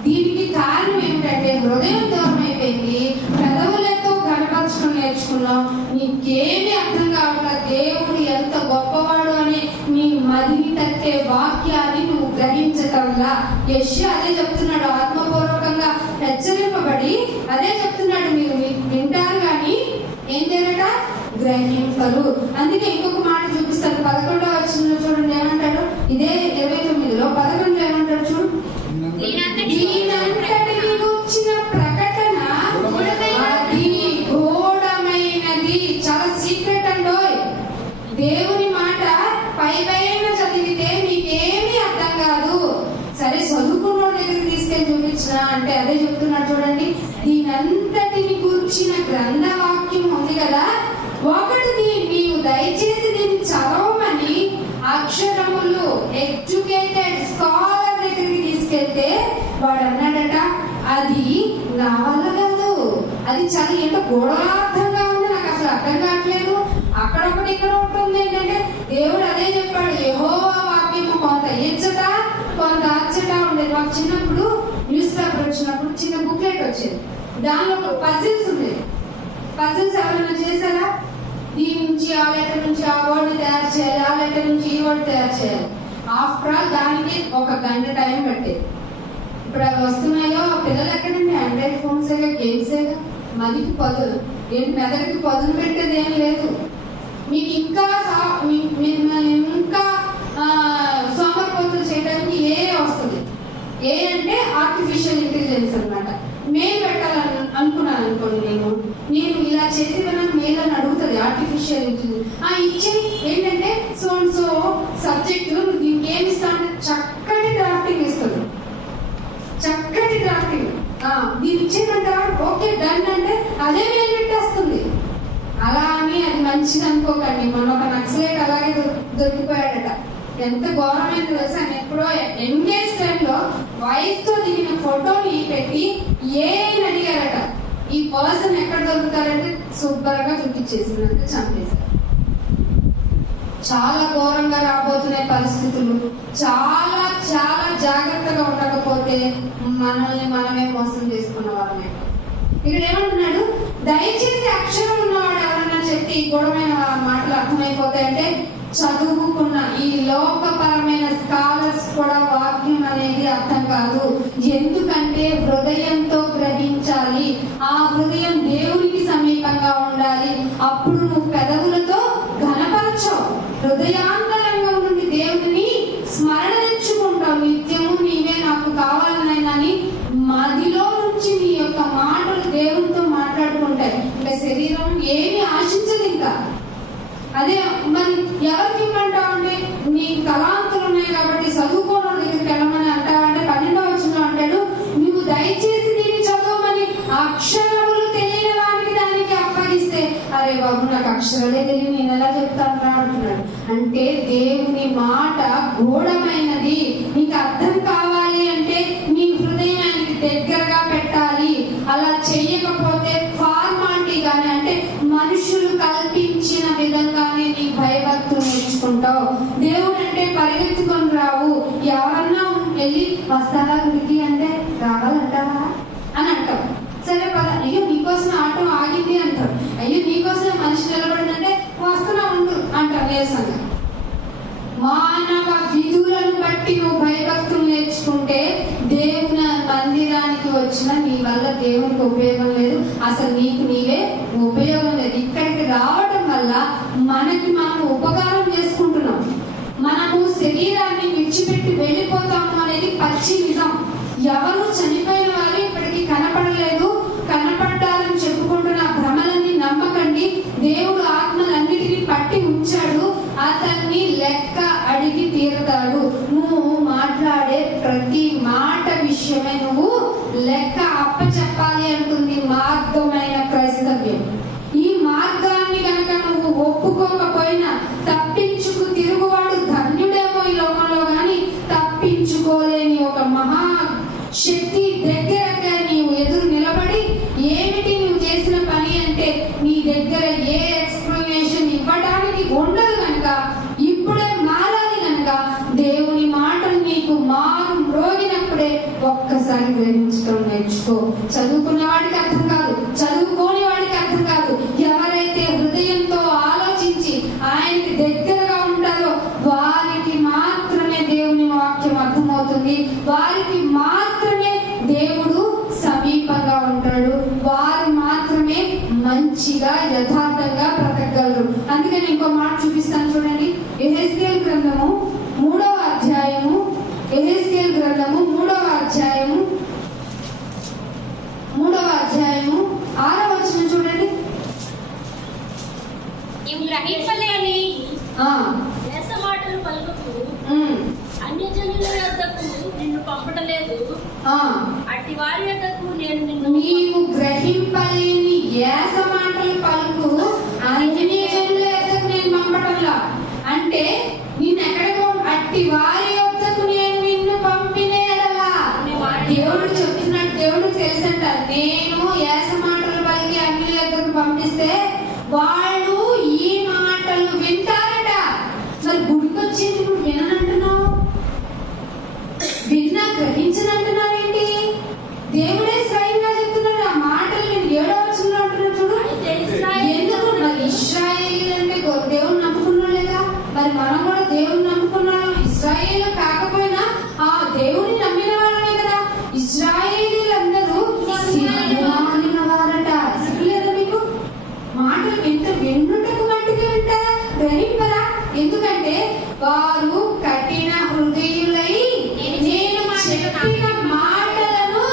దీనికి కారణం ఏమిటంటే హృదయం దూరం అయిపోయింది, పెదవులతో గణపరచడం నేర్చుకున్నాం, నీకేమి అర్థం కావట్లేదు. దేవుడు ఎంత గొప్పవాడు అని నీ మదిని తట్టే వాక్యాన్ని నువ్వు గ్రహించటంలా. యెషయా అదే చెప్తున్నాడు, ఆత్మపూర్వకంగా హెచ్చరింపబడి అదే చెప్తున్నాడు, మీరు వింటారు కానీ ఏం చేయాలట, గ్రహింపరు. అందుకే ఇంకొక మాట చూపిస్తాడు, 11వ వచనంలో చూడండి ఏమంటాడు, ఇదే 29లో 11లో ఏమంటాడు చూడు, దీనంతటిని గూర్చిన ప్రకటన అది గూఢమైనది. చాలా సీక్రెట్ అండోయ్. దేవుని మాట పైన చదివితే మీకేమీ అర్థం కాదు. సరే చదువుకున్న దగ్గరికి తీసుకెళ్ళి చూపించిన అంటే అదే చెప్తున్నాడు చూడండి, దీనంతటిని గూర్చిన గ్రంథవాక్యం ఉంది కదా, ఒకటి నీవు దయచేసి దీన్ని చదవమని అక్షరములు ఎడ్యుకేటెడ్ స్కాలర్ దగ్గరికి తీసుకెళ్తే వాడు అన్నాడట, అది నా వల్ల కాదు, అది చాలా ఏంటో గూఢార్థంగా ఉంది, నాకు అసలు అర్థం కావట్లేదు. అక్కడొకటి ఇక్కడ ఒకటి ఉంది. ఏంటంటే దేవుడు అదే చెప్పాడు, యెహోవా వాక్యము కొంత ఇచ్చట కొంత అచ్చట ఉండేది. మాకు చిన్నప్పుడు న్యూస్ పేపర్ వచ్చినప్పుడు చిన్న బుక్లెట్ వచ్చేది, దానిలో ఒక పజిల్స్ ఉండేది. పజిల్స్ ఎవరైనా చేశారా? దీని నుంచి ఆ లెటర్ నుంచి ఆ వర్డ్ తయారు చేయాలి, ఆ లెటర్ నుంచి ఈ వర్డ్ తయారు చేయాలి. ఆఫ్టర్ ఆల్ దానికి 1 గంట టైం పట్టేది. ఇప్పుడు అవి వస్తున్నాయో పిల్లలు ఎక్కడండి, ఆండ్రాయిడ్ ఫోన్స్ గేమ్సేగా, మదికి పదులు ఏంటి, మెదడుకి పదులు పెట్టేది ఏం లేదు. మీకు ఇంకా ఇంకా సోమరిపోతులు చేయడానికి ఏ వస్తుంది. ఏ అంటే ఆర్టిఫిషియల్ ఇంటెలిజెన్స్ అన్నమాట. మెయిల్ పెట్టాలని అనుకున్నాను అనుకోండి, నేను ఇలా చేసి నాకు మెయిల్ అని అడుగుతుంది ఆర్టిఫిషియల్ ఇంటెలిజెన్స్. ఇచ్చి ఏంటంటే సో అండ్ సో సబ్జెక్టు దీనికి ఏమి ఇస్తాను, చక్కటి డ్రాఫ్టింగ్ ఇస్తుంది. చక్కటి డ్రాఫ్టింగ్ దీన్ని ఇచ్చేదంట, ఓకే డన్ అంటే అదే మెయిల్ పెట్టేస్తుంది. అలా అని అది మంచిది అనుకోకండి. మన ఒక నక్సలైట్ అలాగే దొరికిపోయాడట. ఎంత ఘోరమైంది తెలుసా, ఎప్పుడో ఎంగేజ్ టైంలో వైఫ్ తో దిగిన ఫోటోని పెట్టి ఏని అడిగారట. ఈ పర్సన్ ఎక్కడ దొరుకుతారంటే శుభ్రంగా చూపించేసిందంటే చంపేశారు. చాలా ఘోరంగా రాబోతున్నాయి పరిస్థితులు. చాలా చాలా జాగ్రత్తగా ఉండకపోతే మనల్ని మనమే మోసం చేసుకున్న వాళ్ళమే. ఇక్కడ ఏమంటున్నాడు, దయచేసి అక్షరం ఉన్నవాడు ఎవరన్నా చెప్పి గొడవమైన మాటలు అర్థమైపోతాయంటే చదువుకున్న ఈ లోకపరమైన స్కాలర్స్ కూడా వాక్యం అనేది అర్థం కాదు. ఎందుకంటే హృదయంతో గ్రహించాలి. ఆ హృదయం దేవునికి సమీపంగా ఉండాలి. అప్పుడు నువ్వు పెదవులతో ఘనపరచవు, హృదయాంతరంగం నుండి దేవుడిని స్మరణ తెచ్చుకుంటావు. నిత్యము నీవే నాకు కావాలనని మదిలో నుంచి నీ యొక్క మాటలు దేవునితో మాట్లాడుకుంటాయి. ఇంకా శరీరం ఏమి ఆశించదు. ఇంకా అదే మరి ఎవరికి ఇమ్మంటావు అంటే నీకు తలాంతులు ఉన్నాయి కాబట్టి చదువుకోవడం దగ్గరికి వెళ్ళమని అంటావంటే 12వ వచనంలో అంటాడు, నువ్వు దయచేసి దీన్ని చదవమని అక్షరములు తెలియని వారికి దానికి అప్పగిస్తే, అరే బాబు నాకు అక్షరాలే తెలియదు నేను ఎలా చెప్తాను అంటున్నాడు. అంటే దేవుని మాట గూఢమైనది. నీకు అర్థం కావాలి అంటే నీ హృదయానికి దగ్గరగా పెట్టాలి. అలా చెయ్యకపోతే ఫార్మాలిటీగానే అంటే మనుషులు కల్పించిన విధంగానే నీ భయభక్తులు నేర్చుకుంటావు. దేవుడు అంటే పరిగెత్తుకొని రావు. ఎవరన్నా వెళ్ళి వస్తారా గుడికి అంటే రావాలంటారా అని అంటావు. సరే పద, అయ్యో నీకోసం ఆటో ఆగింది అంటారు. అయ్యో నీకోసం మనిషి నిలబడిందంటే వస్తున్నా ఉండు అంటారు నీరసంగా. మానవ విధులను బట్టి నువ్వు భయభక్తులు నేర్చుకుంటే దేవుని మందిరానికి వచ్చిన నీ వల్ల దేవునికి ఉపయోగం లేదు. అసలు నీకు నీవే ఉపయోగం లేదు. ఇక్కడికి రావడం వల్ల మనకి మనం ఉపకారం చేసుకుంటున్నాం. మనము శరీరాన్ని విడిచిపెట్టి వెళ్ళిపోతాము అనేది పచ్చి నిజం. ఎవరు చనిపోయిన వారు ఇప్పటికీ కనపడలేదు, కనపడ్డారని చెప్పుకుంటున్న భ్రమలని నమ్మకండి. దేవుడు ఆత్మలన్నిటినీ పట్టి ఉంచాడు. అతన్ని లెక్క అడిగి తీరుతాడు. నువ్వు మాట్లాడే ప్రతి మాట విషయమే నువ్వు లెక్క అప్పచెప్పాలి అంటుంది మార్గమైన క్రైస్తవ్యం. ఈ మార్గాన్ని కనుక నువ్వు ఒప్పుకోకపోయినా తప్పించుకు తిరుగువాడు ధన్యుడేమో ఈ లోకంలో, కానీ తప్పించుకోలేని ఒక మహా శక్తి దగ్గరగా నీవు ఎదురు నిలబడి ఏమిటి నువ్వు చేసిన పని అంటే నీ దగ్గర ఏ ఎక్స్ప్లెనేషన్ ఇవ్వడానికి ఉండదు. కనుక ఇప్పుడే మారాలి. కనుక దేవుని మాటలు నీకు మారు మ్రోగినప్పుడే ఒక్కసారి గ్రహించడం నేర్చుకో. చదువుకున్న వాడికి అర్థం కాదు, చదువుకోని వాడికి అర్థం కాదు. ఎవరైతే హృదయంతో ఆలోచించి ఆయనకి దగ్గరగా ఉంటారో వారికి మాత్రమే దేవుని వాక్యం అర్థమవుతుంది. వారికి మాత్రమే దేవుడు సమీపంగా ఉంటాడు. వారు మాత్రమే మంచిగా యథార్థంగా బ్రతకగలరు. అందుకని ఇంకో మాట చూపిస్తాను చూడండి. యెహెజ్కేలు గ్రంథము 3వ అధ్యాయము, యెహెజ్కేలు గ్రంథము 3వ అధ్యాయము 6వ వచనం చూడండి. నీవు గ్రహింపలేని దేశ మాటలు పలుకుతూ అన్యజనుల యొద్దకు నిన్ను పంపటలేదు. అట్టి వారి యొద్దకు నేను నిన్ను నీవు గ్రహింపలేని ఏస మాటలు పలుకు అన్యజనుల యొద్దకు నేను పంపటంలా. అంటే నిన్ను ఎక్కడికో అట్టి వారి యొద్దకు నేను నిన్ను పంపినేలా దేవుడు చెప్తున్నాడు. దేవుడు తెలుసంట, నేను ఏస మాటలు పలికి అన్యుల యొద్దకు పంపిస్తే వాళ్ళు ఈ మాటలు వింటారట. మరి గుడికి వచ్చేది నువ్వు విననంటున్నావు, విన్నా గ్రహించనంటున్నావు ఏంటి? దేవుడే స్వయంగా చెప్తున్నాడు ఆ మాటలు. నేను 7వ వచనంలో అంటున్నాడు చూడు. ఎందుకు మరి ఇశ్రాయేలీయులు అంటే దేవుడు నమ్ముకున్నాడు లేదా? మరి మనం కూడా దేవుని నమ్ముకున్న ఇశ్రాయేలు కాకపోయినా ఆ దేవుని నమ్మిన వాళ్ళే కదా. ఇశ్రాయేలీలందరూ సిగ్గుమాలిన వారట. సిగ్గులేదా మీకు? మాటలు విన్నుటకు మట్టుకు వింటారా, గ్రహింపరా? ఎందుకంటే వారు కఠిన హృదయులై నేను చెప్పిన మాటలను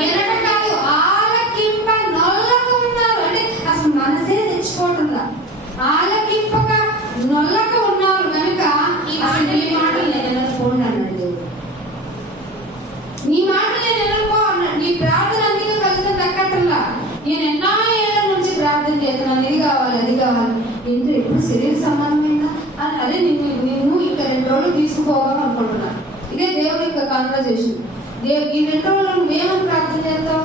వినడం కాదు, ఆలకింప నొల్లక ఉన్నారు. అంటే అసలు మనసే తెచ్చుకోవట్లా, ఆలకింపక నొల్లక ఉన్నారు కనుక ఈ మాటలు నేను వినకపోండి అన్నాడు దేవుడు. నీ మాటలు నేను వినకపో అన్నాడు. నీ ప్రార్థన అందుకే ఫలితం దక్కట్లా. నేను ఎన్నో ఏళ్ళ నుంచి ప్రార్థన చేస్తున్నాను, ఇది కావాలి అది కావాలి. ఏంటో ఎప్పుడు శరీర సంబంధమైందా? అదే నిన్ను ఇంకా 2 రోజులు తీసుకుపోవాలనుకుంటున్నా. ఇదే దేవుడి యొక్క కాన్వర్జేషన్. ఈ 2 రోజులు నువ్వేమని ప్రార్థన చేస్తావు?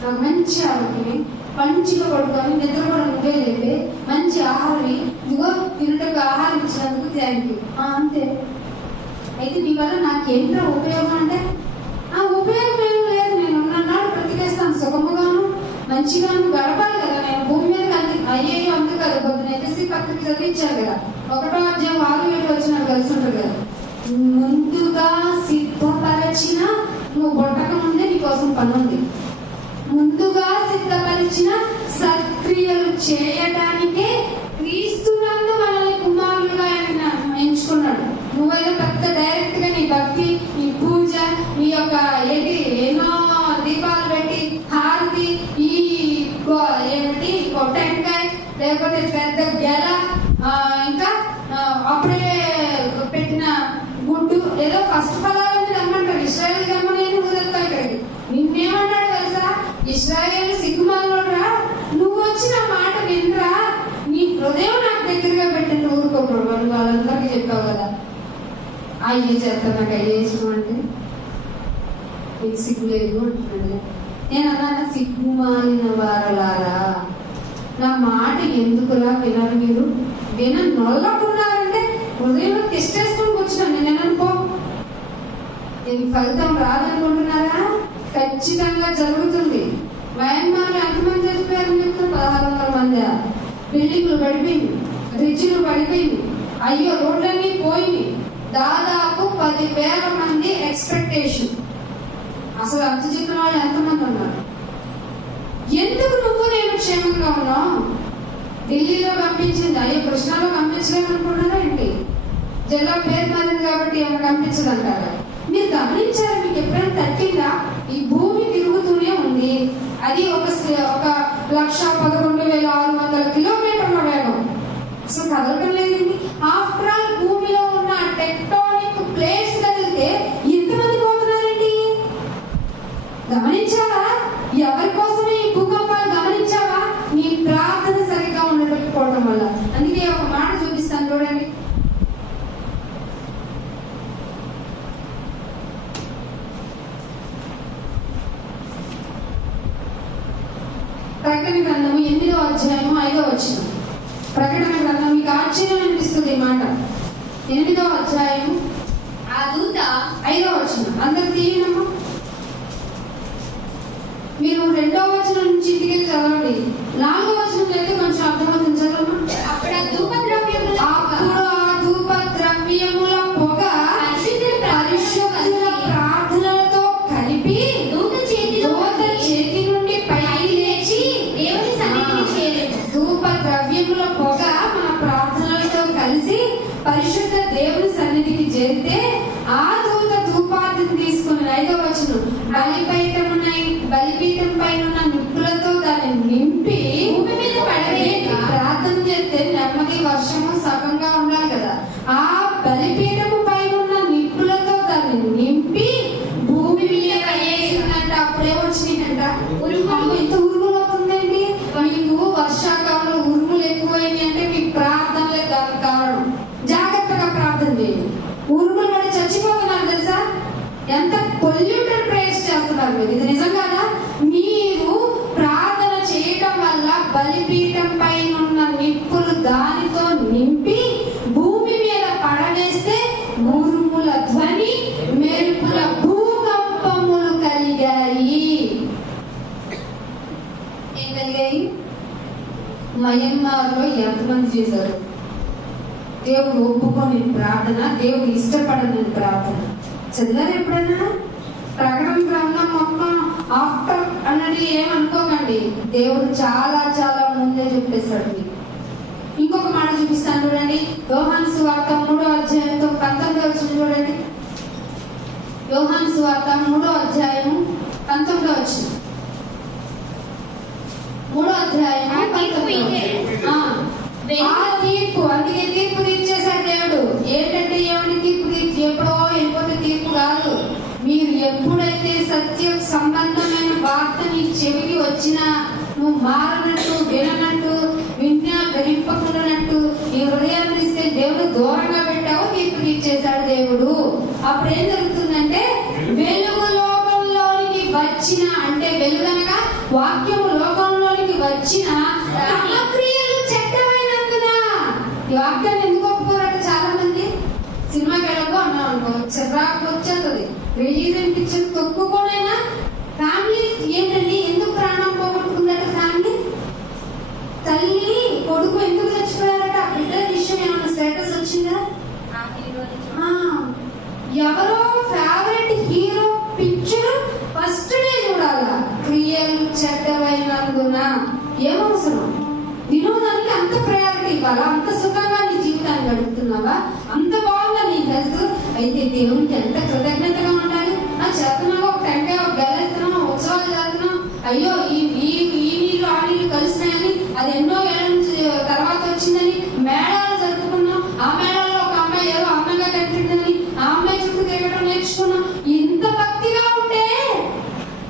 నాకు మంచి ఆరోగ్యం, మంచిగా పడుకొని నిద్ర కూడా నువ్వే లేపే, మంచి ఆహారం, ఇదిగో తినటకు ఆహారం ఇచ్చినందుకు థ్యాంక్ యూ. అంతే. అయితే నీ వల్ల నాకేంటో ఉపయోగం అంటే ఆ ఉపయోగం ఏం లేదు. నేను ఉన్ననాడు బ్రతికేస్తాను, సుఖముగాను మంచిగాను గడపాలి కదా. నేను భూమి మీద అయ్యేయో అంతే కదా. పొద్దునైతే పక్కకి చదివించారు కదా, 1వ అధ్యాయం 6-7 వచ్చిన కలిసి ఉంటుంది కదా. ముందుగా సిద్ధపరచిన, నువ్వు పుట్టక ముందే నీకోసం పని ఉంది. ముందుగా సిద్ధపరిచిన సత్క్రియలు చేయడానికే క్రీస్తునందు మనల్ని కుమారులుగా ఆయన ఎంచుకున్నాడు. నువ్వైతే పెద్ద డైరెక్ట్ గా నీ భక్తి, నీ పూజ, నీ యొక్క ఎన్నో దీపాలు పెట్టి హారతి, ఈ ఏమిటి టెంకాయ, లేకపోతే పెద్ద గెల, ఇంకా అప్పుడే పెట్టిన గుడ్డు, ఏదో ఫస్ట్ ఫలాలని రమ్మంటారు. ఇశ్రాయేల్ రమ్మని నువ్వు తెస్తావు ఇక్కడికి. నిన్నేమన్నాడు తెలుసా? ఇశ్రాయేల్ సిగ్గుమాలోరా, నువ్వు వచ్చిన మాట వినరా, నీ హృదయం నాకు దగ్గరగా పెట్టండి ఊరుకోకూడదు. నువ్వు వాళ్ళందరికీ చెప్పావు కదా, అయ్యే చేస్తా నాకు అయ్యేసిన అంటే నీకు సిగ్గు లేదు అంటున్నాడు. నేను అన్నా సిగ్గుమాలిన వారలారా, నా మాట ఎందుకురా వినరు మీరు? నొల్లకున్నారంటే హృదయంలో తిష్టేసుకొని కూర్చున్నాను. నేను అనుకో దీనికి ఫలితం రాదనుకుంటున్నారా? ఖచ్చితంగా జరుగుతుంది. మయన్మార్లో ఎంతమంది చచ్చిపోయారు చెప్తారు? 1600 మంది. బిల్డింగ్లు పడిపోయింది, బ్రిడ్జిలు పడిపోయింది, అయ్యో రోడ్లన్నీ పోయింది. దాదాపు 10,000 మంది ఎక్స్పెక్టేషన్. అసలు అంత చెప్పిన వాళ్ళు ఎంతమంది ఉన్నారు? ఎందుకు నువ్వు నేను క్షేమంగా ఉన్నావు? ఢిల్లీలో పంపించింది, అయ్యో కృష్ణాలో పంపించలేమనుకున్నారా ఏంటి? జిల్లా పేరు మారింది కాబట్టి ఏమైనా పంపించదంటారా? మీరు గమనించారా? మీకు ఎప్పుడైనా తగ్గిందా? ఈ భూమి తిరుగుతూనే ఉంది. అది 1,11,600 కిలోమీటర్ల వేగం. అసలు కదలటం లేదండి. ఆఫ్టర్ ఆల్ భూమిలో ఉన్న టెక్టోనిక్ ప్లేట్స్ కదిలితే ఎంతమంది పోతున్నారండి? గమనించావా? ఎవరి కోసమే ఈ భూకంపాలు గమనించావా? నీ ప్రార్థన సరిగ్గా ఉండకపోవడం వల్ల. అందుకే ఒక మాట చూపిస్తాను చూడండి. ప్రకటన గ్రంథము 8వ అధ్యాయము 5వ వచనం. ప్రకటన గ్రంథం మీకు ఆశ్చర్యం అనిపిస్తుంది ఈ మాట. 8వ అధ్యాయం ఆ దూత 5వ వచనం. అందరు తీయనమ్మా. మీరు 2వ వచనం నుంచి ఇంటికి చదవండి. 4వ వచనం అయితే కొంచెం అర్థమవుతుంది. చదవమ్మా. అప్పుడు ఆ ధూప ద్రవ్యముల పొగ పరిశుద్ధుల ప్రార్థనలతో కలిపి దూత చేతి నుండి పైకి లేచి దేవుని సన్నిధిని చేరేను. ధూప ద్రవ్యముల పొగ మన ప్రార్థనలతో కలిసి పరిశుద్ధ దేవుని సన్నిధికి చేరితే ఆ దూత ధూపార్తిని తీసుకుని 5వ వచనం బలిపీఠం పైన ఉన్న నిప్పులతో దాన్ని నింపి భూమి మీద పడవేయగా ప్రార్థన చేస్తే నెమ్మది వర్షము సగంగా ఉండాలి కదా. ఆ బలిపీఠము పైన ఉన్న నిప్పులతో దాన్ని నింపి భూమి మీద పడేసిందంట. అప్పుడే వచ్చినాయంట ఉరుములు. ఎంత ఉరుములు అవుతుందండి మీకు? వర్షాకాలంలో ఉరుములు ఎక్కువైంది అంటే మీ ప్రార్థనలే దానికి కారణం. జాగ్రత్తగా ప్రార్థన చేయండి. ఉరుములు పడి చచ్చిపోతున్నారు తెలుసా? ఎంత పొల్యూటెడ్ ప్రేయర్స్ చేస్తున్నారు మీరు. ఇది నిజం కదా? మీరు ప్రార్థన చేయటం వల్ల బలిపీఠం పైన ఉన్న నిప్పులు దానితో నింపి భూమి మీద పడవేస్తే ఉరుముల ధ్వని, మెరుపుల భూకంపములు కలిగాయి. ఏం కలిగాయి? మయన్మార్లో ఎంతమంది చేశారు? దేవుడు ఒప్పుకొని ప్రార్థన, దేవుడు ఇష్టపడని ప్రార్థన. చదివారు ఎప్పుడైనా? ప్రకటన గ్రంథం మొత్తం ఆఫ్టర్ అన్నది ఏమనుకోకండి, దేవుడు చాలా చాలా ముందే చెప్పేశాడు. ఇంకొక మాట చూపిస్తాను చూడండి, యోహాను సువార్త 3వ అధ్యాయంతో 19వ వచనం చూడండి. యోహాను సువార్త 3వ అధ్యాయం 19వ వచనం. 3వ అధ్యాయం 19వ వచనం. ఆ తీర్పు, అందుకే తీర్పు తీర్చేశాడు దేవుడు. ఏంటంటే ఏమని తీర్పు తీర్చి ఎప్పుడో వెళ్ళిపోతే తీర్పు కాదు. మీరు ఎప్పుడైతే సత్య సంబంధమైన వార్త నీ చెవికి వచ్చినా నువ్వు మారనట్టు, విననట్టు, విన్నా గ్రహింపకున్నట్టు నీ హృదయాన్ని ఇస్తే దేవుడు దూరంగా పెట్టావు, తీర్పు తీర్చేశాడు దేవుడు. అప్పుడు ఏం జరుగుతుందంటే, వెలుగు లోకంలోనికి వచ్చిన, అంటే వెలుగనగా వాక్యము లోకంలోనికి వచ్చిన తమ క్రియలు చెడ్డమైనందున. ఈ వాక్యాన్ని ఎందుకు ఒప్పుకోరట చాలా మంది? సినిమాకి వెళ్ళకు అన్నాం అనుకో, చిరాకు వచ్చేస్తుంది. రిలీజ్ అనిపించింది తొక్కుకోనైనా ఫ్యామిలీ ఏంటండి, ఎందుకు ప్రాణం పోగొట్టుకుందట ఫ్యామిలీ? తల్లి కొడుకు ఎందుకు చచ్చిపోయారట? బిడ్డ విషయం ఏమైనా స్టేటస్ వచ్చిందా? ఎవరో favourite hero picture first day చూడాలా? క్రియలు చెడ్డమైనందున. ఏమవసరం? వినోదానికి అంత ప్రయారిటీ ఇవ్వాలా? అంత సుఖంగా నీ జీవితాన్ని గడుపుతున్నావా? అంత బాగుందా నీ హెల్త్? అయితే దేవునికి ఎంత కృతజ్ఞతగా ఉండాలి. ఆ చేతనాగా ఒక టెంకాయ ఒక గెలుస్తున్నాం, ఉత్సవాలు జరుగుతున్నాం, అయ్యో ఈ నీళ్ళు ఆ నీళ్ళు కలిసినాయని, అది ఎన్నో ఏళ్ళ నుంచి తర్వాత వచ్చిందని మేళాలు జరుపుకున్నాం. ఆ మేళాల్లో ఒక అమ్మాయి ఏదో అమ్మాయిగా కనిపించిందని ఆ అమ్మాయి చుట్టూ తిరగడం నేర్చుకున్నాం. ఇంత భక్తిగా ఉంటే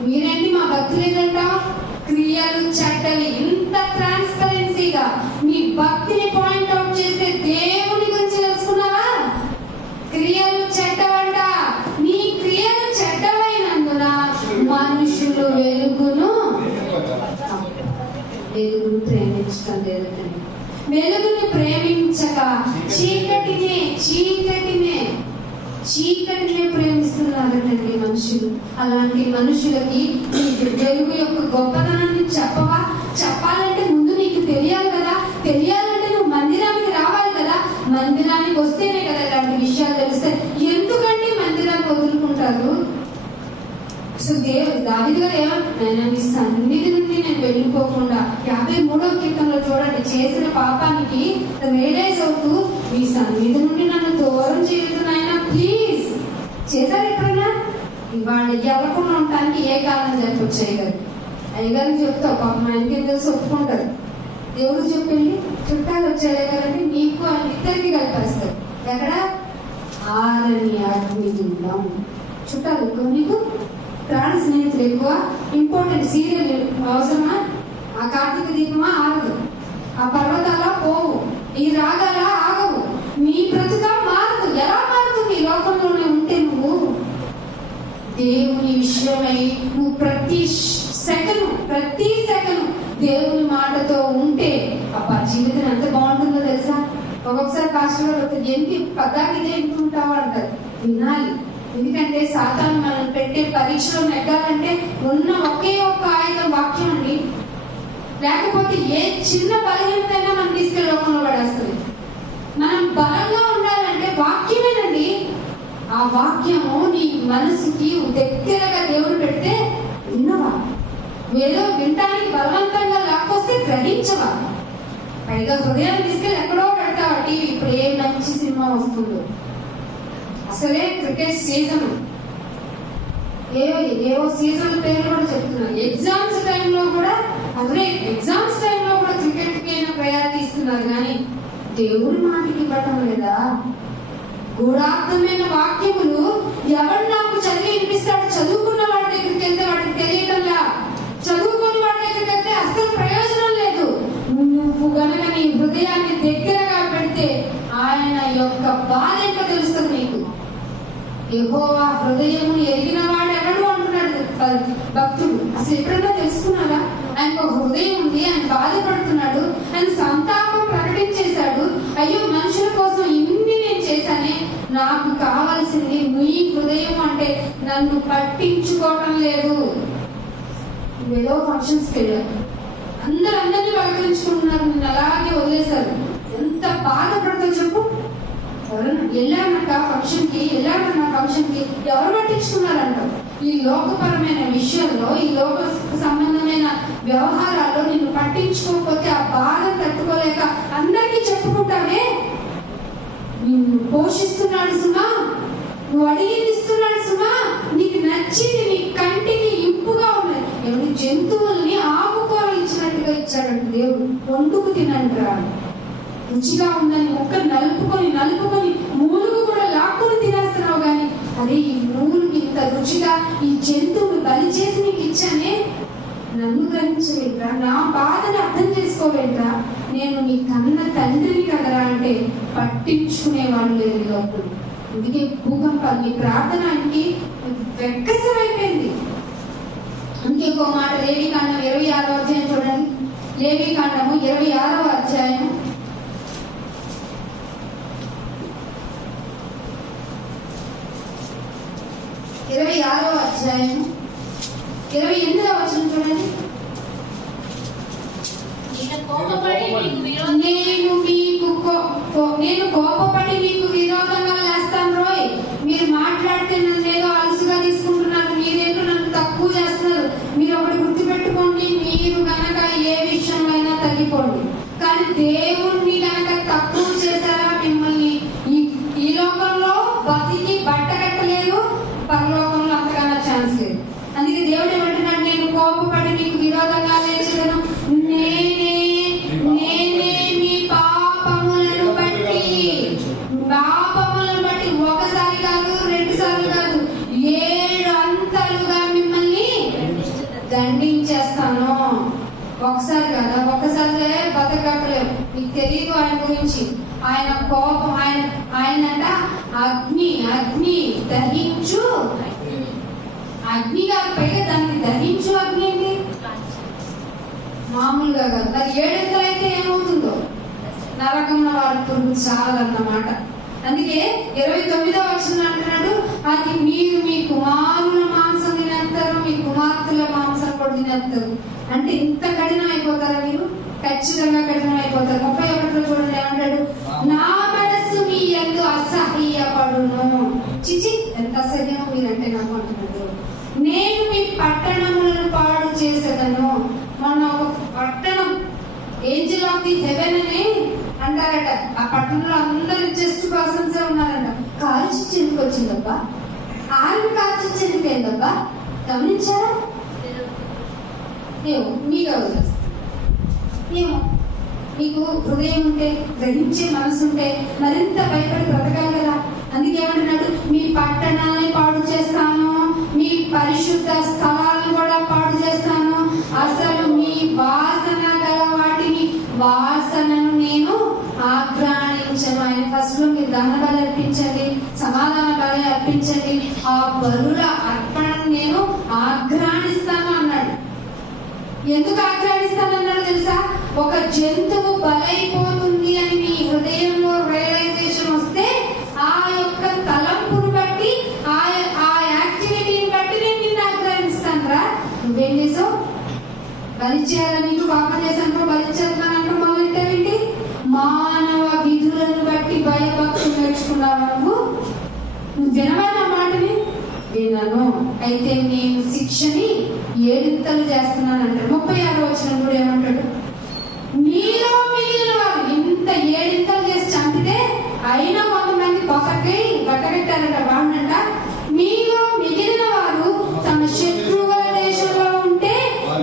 మీరేంటి మా భక్తి లేదంట? క్రియలు చెడ్డవి. ఇంత ట్రాన్స్పరెన్సీగా మీ భక్తిని పాయింట్ అవుట్ చేస్తే దేవుని గురించి తెలుసుకున్నావా? క్రియలు చెడ్డవంట. నీ క్రియలు చెడ్డవైనందున మనుషులు వెలుగును ప్రేమించటం లేదండి. వెలుగుని ప్రేమించక చీకటినే ప్రేమిస్తున్నారండి మనుషులు. అలాంటి మనుషులకి వెలుగు యొక్క గొప్పతనాన్ని చెప్పాలంటే ముందు నీకు తెలియాలి కదా. తెలియాలంటే నువ్వు మందిరానికి రావాలి కదా. మందిరానికి వస్తేనే కదా ఇలాంటి విషయాలు తెలిస్తే. ఎందుకంటే మందిరాన్ని వదులుకుంటారు? సో దావీదు గారు ఏమంటున్నాయన, నీ సన్నిధి నుండి నేను వెళ్ళిపోకుండా, 53వ కీర్తనలో చూడండి, చేసిన పాపానికి రియలైజ్ అవుతూ మీ సన్నిధి నుండి నన్ను దూరం చేస్తున్నాయన ప్లీజ్. చేశారు ఎప్పుడైనా? ఇవాళ ఎవరకుండా ఉండటానికి ఏ కారణం చెప్పొచ్చు? అయ్యగారికి చెప్తావు, పాపం ఆయనకేం తెలిసి ఒప్పుకుంటారు. దేవుడు చెప్పింది చుట్టాలు వచ్చాయి కదంటే నీకు ఇద్దరికి కలిపేస్తారు. ఎక్కడ? ఆరని అగ్నిగుండం. చుట్టాలు ఎక్కువ, నీకు ప్రాణ స్నేహితులు ఎక్కువ. ఇంపార్టెంట్ సీరియల్ అవసరమా? ఆ కార్తీక దీపమా ఆగదు, ఆ పర్వతాల పోవు, ఈ రాగాల ఆగవు, నీ బ్రతుక మారదు. ఎలా మారుతుంది? ఈ లోకంలోనే ఉంటే నువ్వు దేవుని విషయమై నువ్వు ప్రతి సెకండ్ దేవుని మాటతో ఉంటే అబ్బా జీవితం ఎంత బాగుంటుందో తెలుసా? ఒక్కొక్కసారి పాస్టర్ ఏంటి పద్దాకి ఇదే వింటుంటావా అంటారు. వినాలి. ఎందుకంటే సాతాను మనం పెట్టే పరీక్షలో నెగ్గాలంటే ఉన్న ఒకే ఒక్క ఆయుధం వాక్యం అండి. లేకపోతే ఏ చిన్న బలహీనతైనా మనం తీసుకెళ్ళి లోకంలో పడేస్తుంది. మనం బలంగా ఉండాలంటే వాక్యమేనండి. ఆ వాక్యము నీ మనసుకి దగ్గరగా దేవుడు పెడితే వినవా? ఏదో వినటానికి బలవంతంగా లాక్కొస్తే గ్రహించవా? పైగా హృదయాన్ని తీసుకెళ్ళి ఎక్కడో పెడతావా టీవీ. ఇప్పుడు ఏ మంచి సినిమా వస్తుందో, అసలే క్రికెట్ సీజన్, ఏవో సీజన్ పేర్లు కూడా చెప్తున్నారు. ఎగ్జామ్స్ టైంలో కూడా క్రికెట్ కి అయినా ప్రయారిటీ ఇస్తున్నారు, కానీ దేవుడి మాటకి ఇవ్వటం లేదా? గూఢార్థమైన వాక్యములు ఎవరు నాకు చదివి వినిపిస్తాడు? చదువుకున్న వాడి దగ్గరికి వెళ్తే వాడికి తెలియటంలా. చదువుకుని వాడి దగ్గరికి వెళ్తే అస్సలు ప్రయోజనం లేదు. నువ్వు గనక నీ హృదయాన్ని దగ్గరగా పెడితే ఆయన యొక్క బాధ ఎంత తెలుస్తుంది నీకు. యెహోవా హృదయమును ఎరిగిన వాడు ఎవడు అంటున్నాడు భక్తుడు. అసలు ఎప్పుడైనా తెలుసుకున్నారా? ఆయనకు హృదయం ఉంది, ఆయన బాధపడుతున్నాడు, ఆయన సంతాపం ప్రకటించేశాడు. అయ్యో మనుషుల కోసం ఇన్ని నేను చేశానే, నాకు కావాల్సింది నీ హృదయం. అంటే నన్ను పట్టించుకోవటం లేదు. ఏదో ఫంక్షన్స్కి వెళ్ళారు, అందరినీ పలకరించుకుంటున్నారు, నిన్ను అలాగే వదిలేశారు. ఎంత బాధపడతావు చెప్పు. ఎవరైనా వెళ్ళామన్నా ఫంక్షన్కి ఎవరు పట్టించుకున్నారంట? ఈ లోకపరమైన విషయంలో, ఈ లోక సంబంధమైన వ్యవహారాల్లో నిన్ను పట్టించుకోకపోతే ఆ బాధ తట్టుకోలేక అందరికీ చెప్పుకుంటామే. నిన్ను పోషిస్తున్నాడు సుమా, నువ్వు అడిగింది ఇస్తున్నాడు సుమా, నీకు నచ్చింది, నీ కంటికి ఇంపుగా ఉన్నది. ఎవరి జంతువుల్ని ఆకుకూరలు ఇచ్చినట్టుగా ఇచ్చాడంట దేవుడు. వండుకు తినంటారా, రుచిగా ఉందని ముక్క నలుపుకొని మూలుగు కూడా లాక్కుని తినేస్తున్నావు. కానీ అరే ఈ మూలుగు ఇంత రుచిగా ఈ జంతువుని బలి చేసి నీకు ఇచ్చానే, నన్ను గ్రహించవేంట్రా, నా బాధను అర్థం చేసుకోవేంట్రా, నేను నీ కన్న తండ్రిని కదరా అంటే పట్టించుకునేవాడు లేదు ఈ లోపల. అందుకే భూకంపాలు నీ ప్రార్థనానికి వెక్కసమైపోయింది. అందుకే ఇంకో మాట లేవికాండం 26వ అధ్యాయం చూడండి. లేవికాండము 26వ అధ్యాయం 26వ అధ్యాయం 28వ వచనం చూడండి. నేను కోపపడి మీకు విరోధంగా లేస్తాను రోయ్. మీరు మాట్లాడితే నన్ను ఏదో అలసుగా తీసుకుంటున్నారు, మీరేంటో నన్ను తక్కువ చేస్తున్నారు. మీరు ఒకటి గుర్తుపెట్టుకోండి, మీరు గనక ఏ విషయంలో అయినా తగ్గిపోండి, కానీ దేవుణ్ణి గనక తక్కువ చేశారా మిమ్మల్ని ఈ లోకంలో బతికి బట్ట కట్టలేదు, పరలోకంలో అంతకన్నా ఛాన్స్ లేదు. అందుకే దేవుడు ఏమంటున్నాడు, నేను కోపపడి మీకు విరోధంగా లేచదను, నేనే మీ పాపములను బట్టి ఒకసారి కాదు, 2 సార్లు కాదు, 7 అంతలుగా మిమ్మల్ని దండించేస్తాను. ఒకసారి కదా, ఒక్కసారి బతకట్టలేము. మీకు తెలియదు ఆయన గురించి. ఆయన కోపం, ఆయనంట అగ్ని దహించు అగ్ని కాదు, పైగా దాన్ని దహించు అగ్ని ఏంటి, మామూలుగా కాదు. అది 7 అయితే ఏమవుతుందో నరకంలో వారి పురుగు చాలన్నమాట. అందుకే 29వ వచనం అంటున్నాడు, అది మీరు మీ కుమారుల మాంసం తినేస్తారు, మీ కుమార్తెల మాంసం కూడా తినేస్తారు. అంటే ఇంత కఠినం అయిపోతారా మీరు? ఖచ్చితంగా కఠినం అయిపోతారు. 31లో చూడండి ఏమంటాడు, నా మనస్సు మీ యందు అసహ్యపడును. చిచి ఎంత అసహ్యం మీరంటే నాకు అంటున్నాడు. నేను మీ పట్టణములను పాడు చేసేదను. మొన్న ఒక పట్టణం ఏంజల్ ఆఫ్ ది హెవెన్ అని అంటారట. ఆ పట్టణంలో అందరు జస్ట్ పర్సన్స్ ఉన్నారంట. కాల్చి చెందుకు వచ్చిందబ్బా, ఆర్మి కాల్చి చెందిపోయిందబ్బా. గమనించారా? ఏమో మీకు అవుతుంది, ఏమో మీకు హృదయం ఉంటే, గ్రహించే మనసు ఉంటే మరింత భయపడి బ్రతకాలి కదా. అందుకే ఏమంటున్నాడు, మీ పట్టణాన్ని పాడు చేస్తాను, మీ పరిశుద్ధ స్థలాలను కూడా పాడు చేస్తాను, అసలు మీ వాసన గల వాసనను నేను ఆగ్రాణించను. ఆయన ఫస్ట్ లో మీరు దహన బలి అర్పించండి, సమాధాన బలి అర్పించండి, ఆ బలుల అర్పణను నేను ఆగ్రాణిస్తాను అన్నాడు. ఎందుకు ఆగ్రాణిస్తానన్నాడు తెలుసా? ఒక జంతువు బలైపోతుంది అని నీ హృదయంలో రియలైజేషన్ వస్తే, ఆ యొక్క తలంపును బట్టి, ఆ యాక్టివిటీని బట్టి నేను నిన్ను ఆగ్రహిస్తాను రా. నువ్వేం చేసావు? బలి చేయాలని నీకు పాపం చేశాను, బలి చేస్తున్నానంటూ మొదలెట్టావేంటి? మానవ విధులను బట్టి భయభక్తులు నేర్చుకున్నావా నువ్వు వినవా మాటని? వినను, అయితే నేను శిక్షని 7 చేస్తున్నాను అంటాడు. 36వ వచనం కూడా ఏమంటాడు, మీలో మిగిలిన వారు ఇంత 7 చేసి చంపితే అయినా కొంతమంది బట్టగట్టారంట. వాడినంట, మీలో మిగిలిన వారు తమ శత్రువుల దేశంలో ఉంటే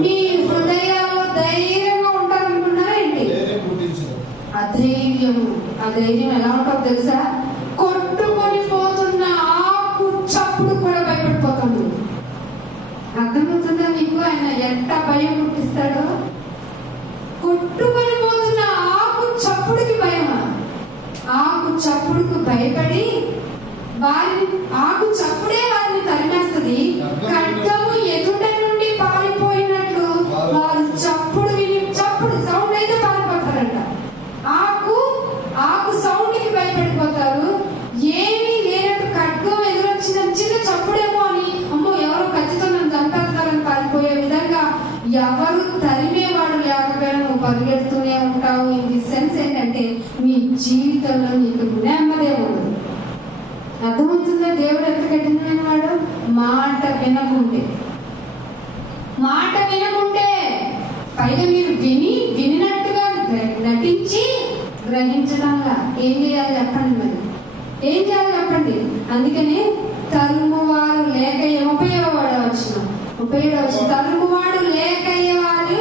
మీ హృదయాల్లో ధైర్యంగా ఉంటారనుకున్నారా ఏంటి? ఆ ధైర్యం ఎలా ఉంటుందో తెలుసా? కొట్టుకొని పోతున్న ఆకు చప్పుడు కూడా భయపడిపోతాడు. అర్థమవుతుందా మీకు? ఆయన ఎంత భయం పుట్టిస్తాడో. కొట్టుకొని పోతున్న ఆకు చప్పుడుకి భయమా? ఆకు చప్పుడుకు భయపడి ఆకు చప్పుడే వారిని తరిమేస్తుంది. ఖడ్గము ఎదుట నుండి పారిపోయినట్లు వారు చప్పుడు సౌండ్ అయితే పారిపోతారంట. ఆకు సౌండ్ కి భయపడిపోతారు. ఏమీ లేనట్టు ఖడ్గం ఎదురొచ్చిన చిన్న చప్పుడేమో అని, అమ్మో ఎవరో ఖచ్చితంగా నన్ను చంపేస్తారని పారిపోయే విధంగా ఎవరు తరిమేవాడు లేకపోయినా నువ్వు పరిగెడుతూనే ఉంటావు. ఇన్ ది సెన్స్ ఏంటంటే, మీ జీవితంలో నీకు నెమ్మదే ఉండదు. అర్థమవుతుందా దేవుడు ఎంత కఠినమైన వాడు? మాట వినకుంటే పైగా మీరు వినినట్టుగా నటించి గ్రహించడంలా ఏం చేయాలి చెప్పండి? మరి ఏం చేయాలి చెప్పండి? అందుకనే తరుమువారు లేక 37వ వచనం తరుమువాడు లేక అయ్యేవారు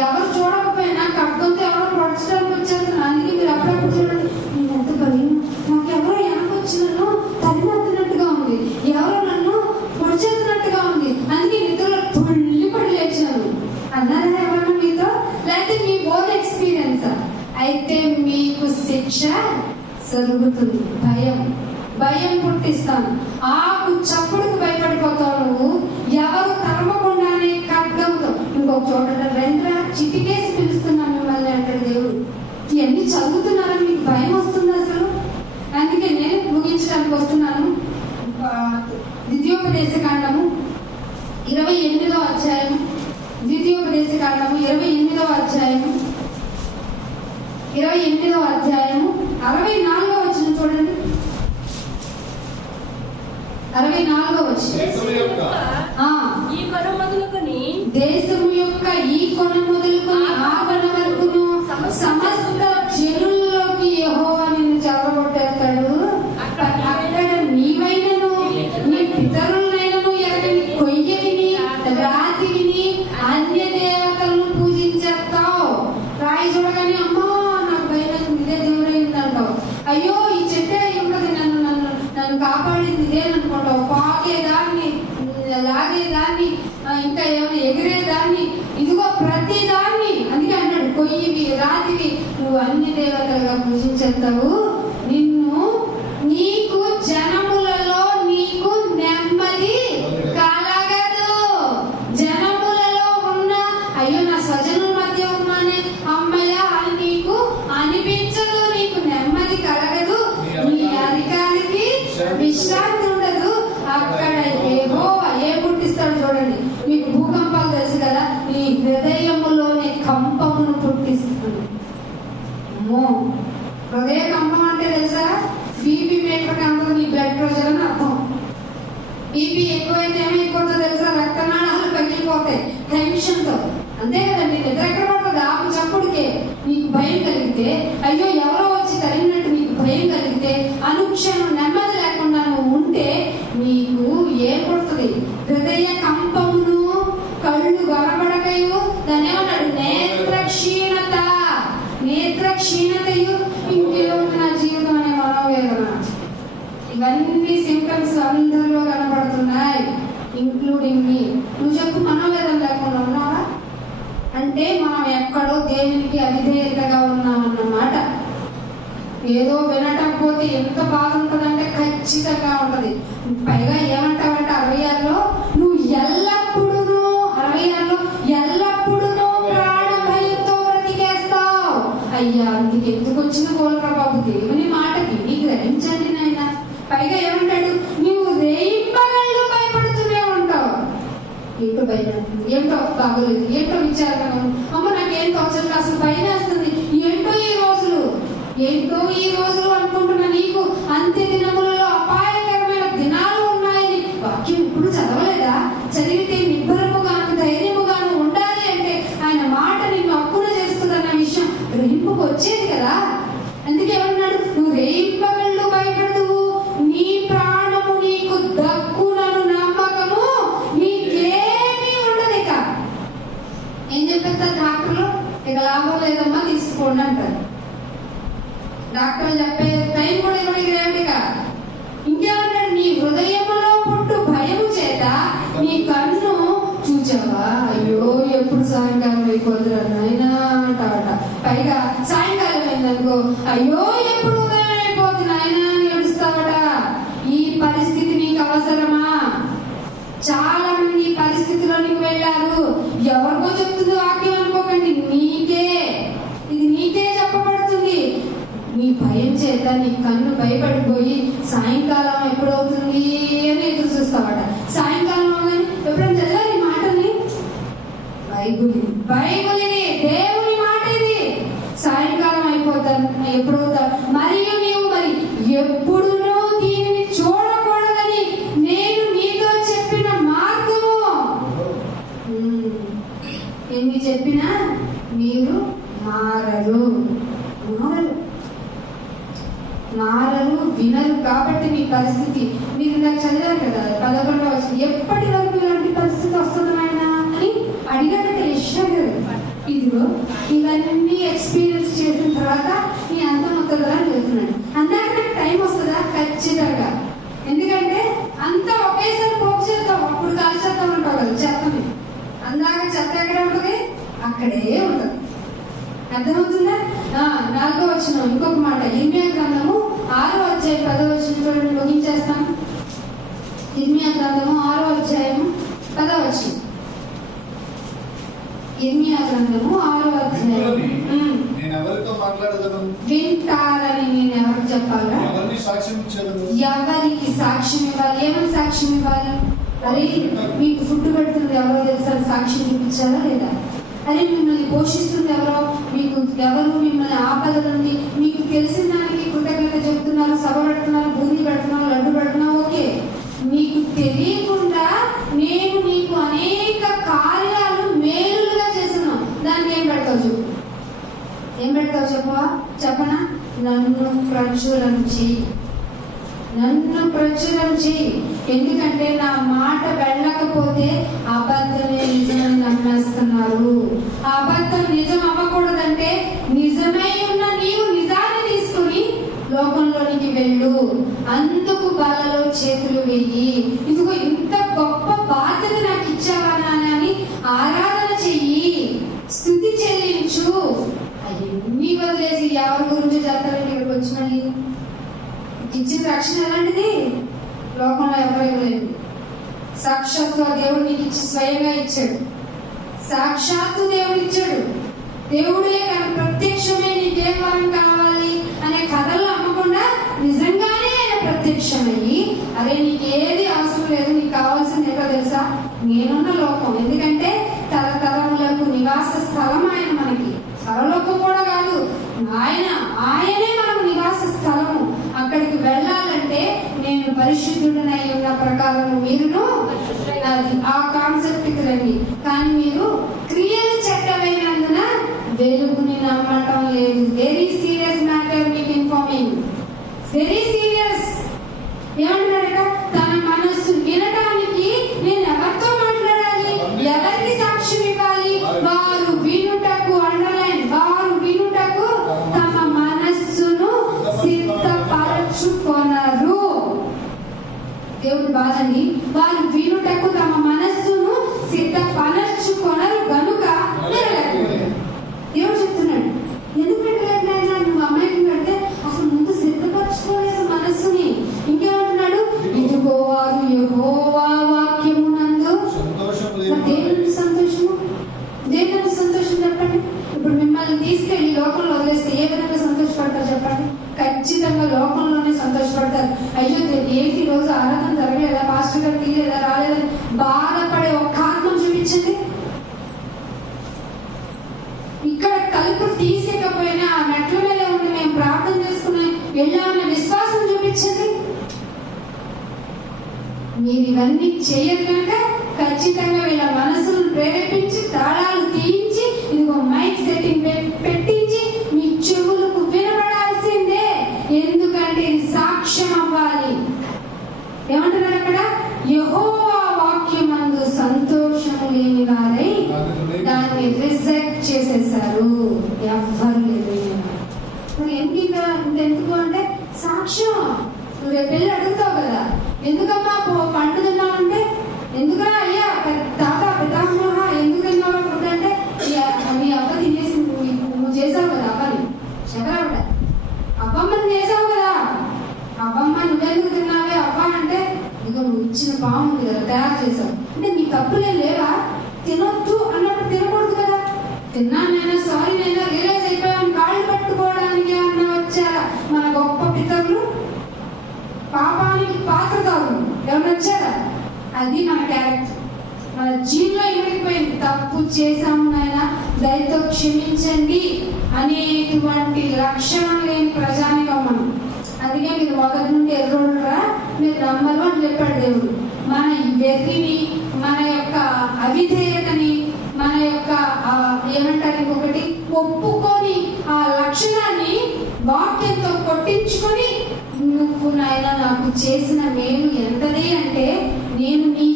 ఎవరు చూడకపోయినా ఖడ్గంతో ఎవరు పొడచడానికి వచ్చేస్తున్నారు. అందుకే మీరు అప్పుడప్పుడు చూడండి, నేను ఎంత భయం, నాకు ఎవరో వెనకొచ్చి నన్ను తరిమొత్తున్నట్టుగా ఉంది, ఎవరో నన్ను పొడిచేస్తున్నట్టుగా ఉంది, అందుకే నిద్రలో తుళ్ళి పడి లేచాను అన్నారా ఎవరన్నా మీతో? లేకపోతే మీ ఓన్ ఎక్స్పీరియన్స్? అయితే మీకు శిక్ష జరుగుతుంది. భయం పుట్టిస్తాను. ఆకు చప్పుడుకు భయపడిపోతావు నువ్వు. ఎవరు తరమకుండానే ఖడ్గంతో ఇంకొక చోట రెండ్రా చిటికేసి పిలుస్తున్నాను మిమ్మల్ని అంటాడు దేవుడు. ఇవన్నీ చదువుతున్నారని మీకు భయం వస్తుంది అసలు? అందుకే నేను ముగించడానికి వస్తున్నాను. ద్వితీయోపదేశకాండము 28వ అధ్యాయం, ద్వితీయోపదేశకాండము 28వ అధ్యాయము 64వ వచనం చూడండి. 64వ వచనం. దేశము యొక్క ఈ కొన మొదలుకొని ఆ కొన వరకును సమస్త జనుల్లోకి యెహోవా నిన్ను చెదరగొట్టేస్తాడు. అక్కడ నీవైనను నీ పితరులైనను ఎరగని కొయ్య విని రాతి విని అన్య దేవతలను పూజించేస్తావు. రాయి చూడగానే అమ్మా నాకు భయం, ఇదే దేవుడై ఉందంటావు. అయ్యో ఈ చెట్టే ఉన్నది, నన్ను కాపాడింది ఇదేననుకుంటావు. పాకేదాన్ని, లాగేదాన్ని, ఇంకా ఏమైనా ఎగిరేదాన్ని, ఇదిగో ప్రతి దాన్ని. అందుకే అన్నాడు కొయ్యివి రాతివి నువ్వు అన్ని దేవతలుగా పూజించేస్తావు. నీకు జనములలో నీకు నెమ్మది కలగదు. జనములలో ఉన్న అయ్యో నా స్వజనుల మధ్య ఉన్నానే అమ్మయ్య అని నీకు అనిపించదు. నీకు నెమ్మది కలగదు. నీ అధికారికి విశ్రాంతి ఉండదు. అక్కడ యెహోవా ఏం పుట్టిస్తాడు చూడండి. మీకు భూకంపాలు తెలుసు కదా, నీ హృదయములోనే కంపమును పుట్టిస్తుంది. హృదయ కంపం అంటే తెలుసా? బీపీ మీటర్ అందరూ నీ బ్లడ్ ప్రెషర్ అని అర్థం. బీపీ ఎక్కువైతే ఏమైపోతుందో తెలుసా? రక్తనాళాలు పగిలిపోతాయి టెన్షన్తో. అంతే కదండి. నిద్ర ఎక్కడ పడుతుంది? ఆకు చప్పుడుకే నీకు భయం కలిగితే, అయ్యో ఎవరో వచ్చి తరిగినట్టు నీకు భయం కలిగితే, అనుక్షణం నెమ్మది లేకుండా నువ్వు ఉంటే నీకు ఏం పడుతుంది? హృదయ కంపమును, కళ్ళు గడబడకయు, దాన్ని ఏమన్నాడు? నేత్రక్షీణతయు, ఇంకేముంది నా జీవితం అనే మనోవేదన. ఇవన్నీ సింటమ్స్ అందరిలో కనబడుతున్నాయి, ఇంక్లూడింగ్ మీ. నువ్వు చెప్పు, మనోవేదన లేకుండా ఉన్నావా? అంటే మనం ఎక్కడో దేవునికి అవిధేయతగా ఉన్నామన్నమాట. ఏదో వినటకపోతే ఎంత బాధ ఉంటుందంటే ఖచ్చితంగా ఉంటది. పైగా ఏమంటావంటే 66లో నువ్వు ఎల్లప్పుడూ ప్రాణ భయంతో బ్రతికేస్తావు. అయ్యా అందుకు ఎందుకు వచ్చిన కోల్రా బాబు, దేవుని మాటకి గ్రహించండి నాయన. పైగా ఏమంటాడు? నువ్వు రేయింపగళ్ళు భయపడుతూనే ఉంటావు. ఏంటో భయం, ఏంటో బాగోలేదు, ఏంటో విచారణ, అమ్మ నాకేం తోచలేదు, అసలు భయం వేస్తుంది, ఏంటో ఈ రోజులు అనుకుంటున్నా. నీకు అంత్య దినములలో అపాయకరమైన దినాలు ఉన్నాయని వాక్యం ఇప్పుడు చదవలేదా? చదివితే నిబ్బరముగాను ధైర్యముగాను ఉండాలి అంటే ఆయన మాట నిన్ను అప్పున చేస్తుందన్న విషయం గ్రహింపుకు వచ్చేది కదా. అందుకే ఏమన్నాడు? నువ్వు రేయింపగళ్ళు భయపడదువు, నీ ప్రాణము నీకు దక్కునను నమ్మకము నీకేమీ ఉండదు. ఇక ఏం చెప్పేస్తారు డాక్టర్లు? ఇక లాభం లేదమ్మా తీసుకోండి అంటారు. డాక్టర్లు చెప్పే టైం కూడా ఇవ్వడానికి రేపటిగా. ఇంకేమన్నాడు? నీ హృదయములో పుట్టు భయము చేత నీ కన్ను చూచావా, అయ్యో ఎప్పుడు సాయంకాలం అయిపోతున్నా నాయనా అంటావట. పైగా సాయంకాలం అయిందనుకో, అయ్యో ఎప్పుడు ఉదయం అయిపోతుంది నాయనా అని ఏడుస్తావట. ఈ పరిస్థితి నీకు అవసరమా? చాలా మంది ఈ పరిస్థితిలోనికి వెళ్ళారు. ఎవరికో చెప్తుంది వాక్యం అనుకోకండి, ఇది నీకే చెప్పబడుతుంది. నీ భయం చేత నీ కన్ను భయపడిపోయి సాయంకాలం ఎప్పుడవుతుంది అని ఎదురు చూస్తావట. సాయంకాలం అవగానే ఎప్పుడైనా చదివారు ఈ మాటని? బైబుల్ ఇది, దేవుని మాట ఇది. సాయంకాలం అయిపోతాను ఎప్పుడవుతావు, మరియు నీవు మరి ఎప్పుడునూ దీనిని చూడ పరిస్థితి మీరు నాకు చదివారు కదా 11వ వచనం, ఎప్పటి వరకు ఇలాంటి పరిస్థితి వస్తుంది ఆయన అని అడిగాడంటే యెషయా గారు. ఇదిగో ఇవన్నీ ఎక్స్పీరియన్స్ చేసిన తర్వాత నీ అంతం అవుతుందా అని చెప్తున్నాడు. అందాక నాకు టైం వస్తుందా? ఖచ్చితంగా. ఎందుకంటే అంతా ఒకేసారి పోగు చేద్దాం, అప్పుడు కాల్చేద్దాం అంటావు కదా చెత్తని. అందాక చెత్త ఎక్కడే ఉంటుంది, అక్కడే ఉంటుంది. అర్థమవుతుందా? 4వ వచనం ఇంకొక మాట, ఇర్మియా గ్రంథము 6వ అధ్యాయం 10వ వచనం చూడండి, ముగించేస్తాం. ఇర్మియా గ్రంథము 6వ అధ్యాయం 10వ వచనం. ఇర్మియా గ్రంథము 6వ అధ్యాయం. నేను ఎవరితో మాట్లాడగలను? వింటారని నేను ఎవరికి చెప్పాలా? ఎవరికి సాక్ష్యం ఇచ్చారు? ఎవరికి సాక్ష్యం ఇవ్వాలి? ఏమని సాక్ష్యం ఇవ్వాలి? అరే మీకు ఫుడ్ పెడుతుంది ఎవరో తెలుసా, సాక్ష్యం చూపించారా లేదా? అరే మిమ్మల్ని పోషిస్తుంది ఎవరో, మీకు ఎవరు మిమ్మల్ని ఆపద నుండి మీకు తెలిసిన దానికి కృతజ్ఞత చెప్తున్నారు, సభ పెడుతున్నారు, బూందీ పెడుతున్నారు, లడ్డు పెడుతున్నారు, ఓకే. నీకు తెలియకుండా నేను నీకు అనేక కార్యాలు మేలుగా చేస్తున్నాను, దానికి ఏం పెడతావు చెప్పు? ఏం పెడతావు చెప్పనా? నన్ను ప్రచురం చెయ్యి. ఎందుకంటే నా మాట వెళ్ళకపోతే అబద్ధమే నిజమని నమ్మేస్తున్నారు. ఆ అబద్ధం నిజం అవ్వకూడదంటే నిజమై ఉన్న నీవు నిజాన్ని తీసుకుని లోకంలోనికి వెళ్ళు, అందుకు బలలో చేతులు వెయ్యి. ఇదిగో ఇంత గొప్ప బాధ్యత నాకు ఇచ్చావా అని ఆరాధన చెయ్యి, స్తుతి చెల్లించు. అవన్నీ వదిలేసి ఎవరి గురించి చేస్తారంటే ఇక్కడికి వచ్చినది ఇచ్చిన రక్షణ ఎలాంటిది? లోకంలో ఎవరు లేదు. సాక్షాత్తు దేవుడు నీకు ఇచ్చి స్వయంగా ఇచ్చాడు. సాక్షాత్తు దేవుడు ఇచ్చాడు. దేవుడే కానీ ప్రత్యక్షమే నీకేం వరం కావాలి అనే కథలు అమ్మకుండా నిజంగానే ఆయన ప్రత్యక్షమయ్యి, అరే నీకు ఏది అవసరం లేదు, నీకు కావాల్సింది ఏంటో తెలుసా? నేనున్న లోకం. ఎందుకంటే తరతరములకు నివాస స్థలం ఆయన మనకి. సర్వలోకం కూడా కాదు, ఆయనే మనకు నివాస స్థలము. అక్కడికి వెళ్ళాలంటే నేను పరిశుద్ధుడనై ఉన్న ప్రకారం మీరును ఆ కాన్సెప్ట్ కి రండి. కానీ మీరు క్రియలు చెడ్డమైనందున వెలుగుని నమ్మటం లేదు. వెరీ సీరియస్ మ్యాటర్, మీకు ఇన్ఫార్మింగ్, వెరీ సీరియస్. ఏమంటున్నారట? తన మనస్సు వినటానికి నేను ఎవరితో మాట్లాడాలి, ఎవరికి సాక్ష్యం ఇవ్వాలి? వారు వినుటకు, అండర్లైన్, వారు వినుటకు తమ మనస్సును సిద్ధపరచుకొనరు. దేవుడు బాధండి. వారు వినుటకు తమ మనస్సును సిద్ధపరచుకొనరు గనుక నెరవేరలేదు. దేవుడు చెప్తున్నాడు, ఎందుకు పెట్టలేదు? నువ్వు అమ్మాయికి పెడితే అసలు ముందు సిద్ధపరచుకోలేదు మనస్సుని. ఇంకేమంటున్నాడు? ఇదిగో వారు యెహోవా వాక్యమునందు దేవుని సంతోషము. దేవుని సంతోషం చెప్పండి. ఇప్పుడు మిమ్మల్ని తీసుకెళ్లి లోకంలో వదిలేస్తే ఏ విధంగా సంతోషపడతారు చెప్పండి? ఖచ్చితంగా లోకంలోనే సంతోషపడతారు. అయ్యో ఏంటి రోజు ఆరాధన జరగలేదా, పాస్టర్ గారు తీయలేదా, రాలేదని బాధపడే ఒక్క ఆత్మ చూపించండి. ఇక్కడ తలుపు తీసేకపోయినా ఆ మెట్ల మీద ఉండి మేము ప్రార్థన చేసుకుని వెళ్ళామనే విశ్వాసం చూపించండి. మీరు ఇవన్నీ చేయరు కనుక ఖచ్చితంగా వీళ్ళ మనసులను ప్రేరేపించి తాళాలు తీయించి ఇదిగో మైక్ సెట్టింగ్ పెట్టించి మీ చెవులకు వినబడాల్సిందే. ఎందుకంటే ఇది సాక్ష్యం అవ్వాలి. ఏమంటున్నారు అక్కడ? యెహోవా వాక్యమందు సంతోషము లేని వారై దాన్ని రిజెక్ట్ చేసేసారు. ఎవ్వరు లేదు. ఎందుకు అంటే సాక్ష్యం. నువ్వు రేపు వెళ్ళి అడుగుతావు కదా, ఎందుకమ్మా పండు తిన్నావంటే, ఎందుకురా అయ్యా తాత పితామహ ఎందుకు తిన్నావా ఫుడ్ అంటే, నీ అవ్వ తినేసి నువ్వు చేసావు కదా అవ్వని. ఎవరావిడ? అవ్వమ్మని చేసావు కదా. అవ్వమ్మ నువ్వెందుకు తిన్నావే అవ్వ అంటే, ఇదిగో నువ్వు ఇచ్చిన బాగుంది కదా తయారు చేసావు అంటే నీ తప్పులే లేవా? తినొద్దు అన్నప్పుడు తినకూడదు కదా. తిన్నానైనా సారీ నైనా రియలైజ్ అయిపోయాను కాళ్ళు పట్టుకోవడానికి అన్న వచ్చారా మన గొప్ప పితరులు? పాపానికి పాత్రదారులు ఎవరు వచ్చారా? అది మన క్యారెక్టర్, మన జీవితంలో ఇమిడిపోయింది. తప్పు చేశాము నాయనా దయతో క్షమించండి అనేటువంటి లక్షణం లేని ప్రజానికం మనం. అందుకే మీరు మొదటి నుండి ఎర్రోళ్ళరా మీరు నమ్మరు అని చెప్పాడు దేవుడు. మన వెర్రిని, మన యొక్క అవిధేయతని, మన యొక్క ఏమంటారు ఇంకొకటి ఒప్పుకొని ఆ లక్షణాన్ని వాక్యంతో కొట్టించుకొని నువ్వు నాయన నాకు చేసిన మేలు ఎంతది అంటే నేను నీ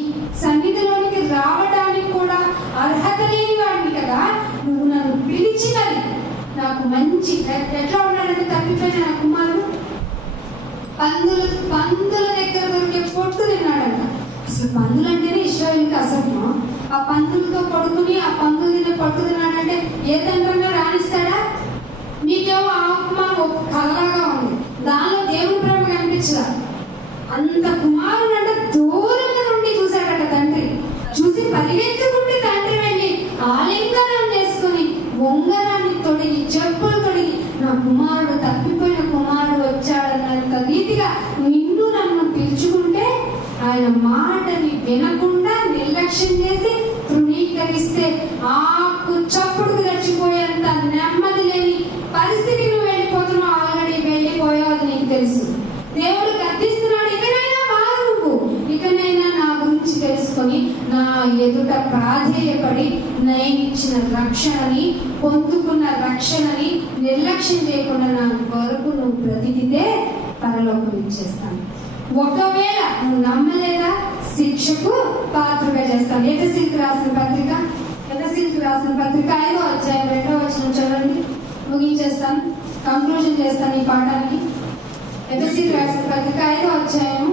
సన్నిధిలోనికి రావడానికి కూడా అర్హత లేని వాడిని కదా, నువ్వు నన్ను పిలిచినది నాకు మంచి. ఎట్లా ఉన్నాడంటే తప్పిపోయిన నా కుమారుడు పందుల దగ్గర దొరికే పొట్టు తిన్నాడంట. అసలు పందులు అంటేనే ఇస్రాయేలుకి అసహ్యం. ఆ పందులతో పడుకుని ఆ పందులు తినే పట్టు తిన్నాడంటే ఏ తండ్రిగా రాణిస్తాడా? నీకేమో ఆ ఉపమా ఒక కలలాగా ఉంది, దానిలో దేవుని ప్రేమ కనిపించదా. అంత కుమారుడు అంటే దూరంగా నుండి చూశాడట తండ్రి. చూసి పరిగెత్తుకుంటే తండ్రి వెళ్ళి ఆలింగనం చేసుకుని ఉంగరాన్ని తొడిగి చెప్పులు తొడిగి నా కుమారుడు తప్పిపోయిన కుమారుడు వచ్చాడన్నంత రీతిగా నిన్ను నన్ను పిలుచుకుంటే ఆయన మాటని వినకుండా నిర్లక్ష్యం చేసి తృణీకరిస్తే ఆకు చప్పుడుకు గడిచిపోయేంత నెమ్మది లేని పరిస్థితికి నువ్వు వెళ్ళిపోతున్నావు. ఆల్రెడీ వెళ్ళిపోయావు, అది నీకు తెలుసు. దేవుడు గద్దిస్తున్నాడు, ఇకనైనా మారు, నువ్వు ఇకనైనా నా గురించి తెలుసుకొని నా ఎదుట ప్రాధేయపడి నేనిచ్చిన రక్షణని పొందుకున్న రక్షణని నిర్లక్ష్యం చేయకుండా నా కొరకు నువ్వు బ్రతికితే పరలోకం ఇచ్చేస్తాను. ఒకవేళ నువ్వు నమ్మలేదా శిక్షకు పాత్రగా చేస్తాను. ఎఫెసీయులకు రాసిన పత్రిక 5వ అధ్యాయం 2వ వచనం చదవండి, ముగించేస్తాను, కంక్లూజన్ చేస్తాను ఈ పాఠానికి. ఎఫెసీయులకు రాసిన పత్రిక 5వ అధ్యాయం.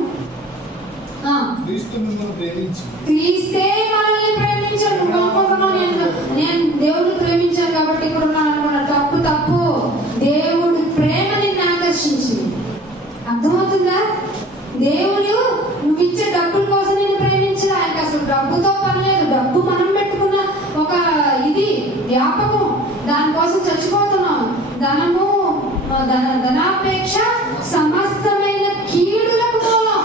క్రీస్తు మిమ్మల్ని ప్రేమించి, క్రీస్తే మనల్ని ప్రేమించాడు. నువ్వు అనుకుంటున్నావు నేను దేవుడిని ప్రేమించాను కాబట్టి ఇక్కడ ఉన్నాను అనుకున్నా. తప్పు. దేవుడి ప్రేమ నిన్ను ఆకర్షించింది. అర్థమవుతుందా? దేవుడు నువ్వు ఇచ్చే డబ్బుల కోసం నేను ప్రేమించిన, ఆయనకి అసలు డబ్బుతో పని లేదు. డబ్బు మనం పెట్టుకున్న ఒక ఇది వ్యాపకం, దానికోసం చచ్చిపోతున్నాం. ధనాపేక్ష సమస్తమైన కీడులకు మూలం.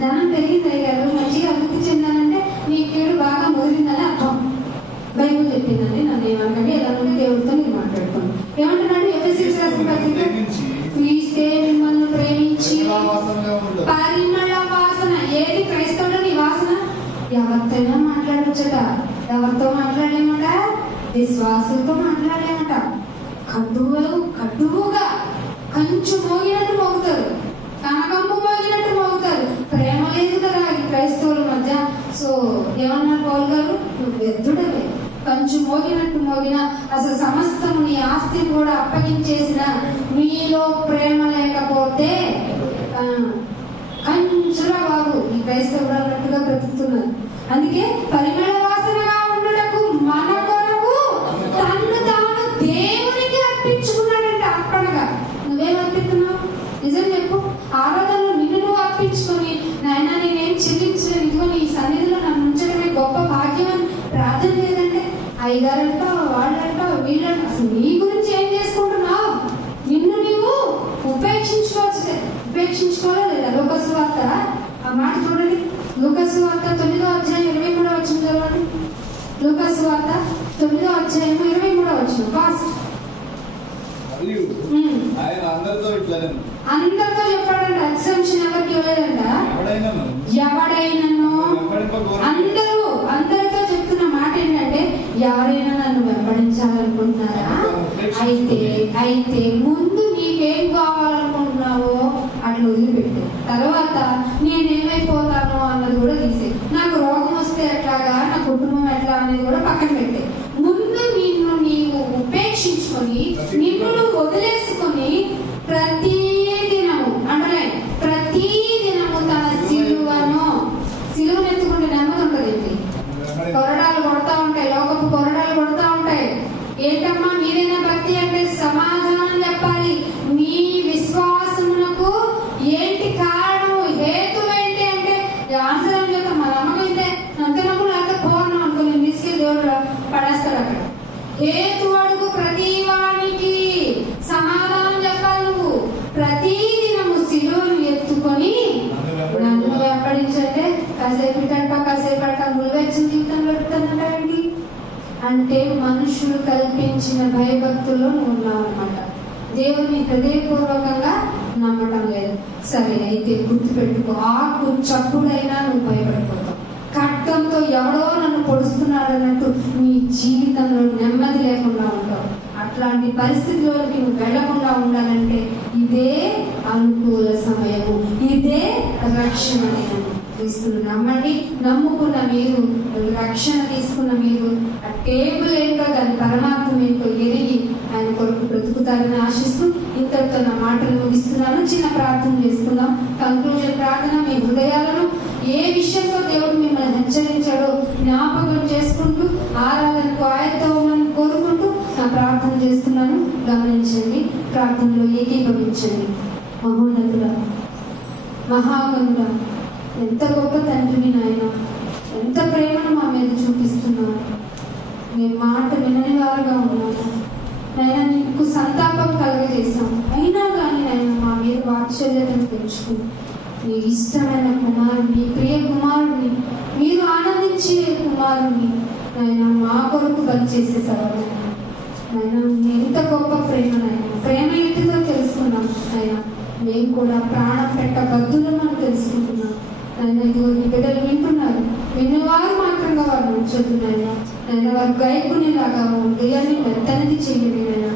ధనం పెరిగింది అయ్యారు, మంచిగా అభివృద్ధి చెందానంటే నీ కీడు బాగా ముదిరిందని అర్థం. బైబుల్ చెప్పిందండి, నన్ను ఏమనకండి, ఎలా నుండి దేవుడితో నేను మాట్లాడుకోండి. ఏమంటున్నాడు ఎఫెసీయులకు రాసిన పత్రిక? క్రీస్తే మిమ్మల్ని ప్రేమించి పరిమళ వాసన. ఏది క్రైస్తవుని వాసన? ఎవరితోనైనా మాట్లాడొచ్చట. ఎవరితో మాట్లాడలేమట? విశ్వాసులతో మాట్లాడలేమట. కడ్డువుగా కంచు మోగినట్టు మోగుతారు, కనకంపు మోగినట్టు మోగుతారు. ప్రేమ లేదు కదా ఈ క్రైస్తవుల మధ్య. సో ఏమన్నారు పౌలు గారు? నువ్వు వ్యర్థుడవే, కంచు మోగినట్టు మోగిన, అసలు సమస్తము నీ ఆస్తిని కూడా అప్పగించేసిన నీలో ప్రేమ లేకపోతే కంచురా బాబు, ఈ క్రైస్తవుడు అన్నట్టుగా బ్రతుకుతున్నారు. అందుకే పరిమళ వాసనగా ఉండుటకు మన కొరకు తన్ను తాను దేవునికి అర్పించుకున్నాడంటే అర్పణగా. నువ్వేం అర్పిస్తున్నావు? నిజం చెప్పు. ఆరాధనలో నిన్ను నువ్వు అర్పించుకొని, నాయన నేనేం చెల్లించలేదు, ఇదిగో నీ సన్నిధిలో నన్ను ఉంచడమే గొప్ప భాగ్యం అని ప్రార్థన లేదంటే అయ్యగారంటో వాళ్ళంటో వీళ్ళంటో అసలు నీ గురించి ఏం చేసుకుంటున్నావు? నిన్ను నీవు ఉపేక్షించుకోవాలా లేదా? లూకాసు వార్త ఆ మాట చూడండి. లూకాసు వార్త 9వ అధ్యాయం 23వ వచనం చదవండి. లూకాసు వార్త 9వ అధ్యాయం 23వ వచనం ఫాస్ట్. మరియు ఆయన అందరితో ఇట్లనెను. అందరితో చెప్పాడంట, ఎగ్జామ్షన్ ఎవరికి ఇవ్వలేదంట. ఎవడైనాను అందరితో చెప్తున్న మాట ఏంటంటే, ఎవరైనా నన్ను వెంబడించాలనుకుంటున్నారా? అయితే ముందు నీకేం కావాలనుకుంటున్నావో అట్లా వదిలిపెట్టు. తర్వాత నేనేమైపోతానో అన్నది కూడా తీసే. నాకు రోగం వస్తే ఎట్లాగా, నా కుటుంబం ఎట్లా అనేది కూడా పక్కన పెట్టే. ముందు నిన్ను నీవు ఉపేక్షించుకొని, నిన్ను నువ్వు వదిలేసుకొని ప్రతి దినము తన సిలువను ఎత్తుకుంటే నెమ్మది ఉంటుందండి. కొరడాలు కొడతా ఉంటాయి, లోకపు కొరడాలు కొడతా ఉంటాయి. ఏంటమ్మా మీరైనా భక్తి అంటే సమాధానం చెప్పాలి. మీ విశ్వాసమునకు ఏంటి కారణం, హేతు ఏంటి అంటే ఆన్సర్ అని చెప్తాం. మా నమ్మకం అయితే అంతనప్పుడు లేకపోతే పోను అనుకో, నేను తీసుకెళ్ళి దేవుడు పడేస్తాడు అక్కడ. హేతు అడుగు ప్రతి వానికి సమాధానం చెప్పాలి. నువ్వు ప్రతి దినము సిలువను ఎత్తుకొని నన్ను వెంబడించంటే కాసేపట నువ్వెచ్చిన జీవితం గడుపుతానంటాడండి. అంటే మనుషులు కల్పించిన భయభక్తుల్లో నువ్వు ఉన్నావు అనమాట. దేవుని హృదయపూర్వకంగా నమ్మటం లేదు. సరే అయితే గుర్తుపెట్టుకో, ఆకు చప్పుడైనా నువ్వు భయపడిపోతావు. ఖడ్గంతో ఎవడో నన్ను పొడుస్తున్నాడు అన్నట్టు నీ జీవితంలో నెమ్మది లేకుండా ఉంటావు. అట్లాంటి పరిస్థితుల్లోకి నువ్వు వెళ్లకుండా ఉండాలంటే ఇదే అనుకూల సమయము, ఇదే రక్షణ దినము. క్రీస్తును నమ్మండి. నమ్ముకున్న మీరు, రక్షణ తీసుకున్న మీరు ఆ టేబుల్ ఏంటో దాని పరమార్థం ఏంటో ఎరిగి ఆయన కొరకు బ్రతుకుతారని ఆశిస్తూ ఇంతటితో నా మాటలు ముగిస్తున్నాను. చిన్న ప్రార్థన చేసుకుందాం. కంక్లూజన్ ప్రార్థన. మీ హృదయాలను ఏ విషయంలో దేవుడు మిమ్మల్ని హెచ్చరించాడో జ్ఞాపకం చేసుకుంటూ ఆరాధనకు ఆయత్తమని కోరుకుంటూ నా ప్రార్థన చేస్తున్నాను. గమనించండి, ప్రార్థనలో ఏకీభవించండి. మహోన్నతుడ, మహాగణుడ, ఎంత గొప్ప తండ్రిని నాయన, ఎంత ప్రేమను మా మీద చూపిస్తున్నాను. మేము మాట వినని వారుగా ఉన్నాము నాయన, నీకు సంతాపం కలగజేశాం. అయినా కానీ నాయన మా మీద వాత్సల్యతను పెంచుకుని మీ ఇష్టమైన కుమారుని, ప్రియ కుమారుని, మీరు ఆనందించే కుమారుని నాయన మా కొరకు బలి చేసేసారు నాయన. ఎంత గొప్ప ప్రేమ నాయన. ప్రేమ ఏంటిదో తెలుసుకున్నాం నాయన. మేము కూడా ప్రాణం పెట్టబద్దులమని తెలుసుకుంటున్నాం నాయన. ఇదిగో ఈ బిడ్డలు వింటున్నారు, విన్నవారు మాత్రంగా వారు ఉంచుతున్నాయన. నాయన వారు గైకునేలాగా ఉదయాన్ని మెత్తనిది చేయండి నాయన.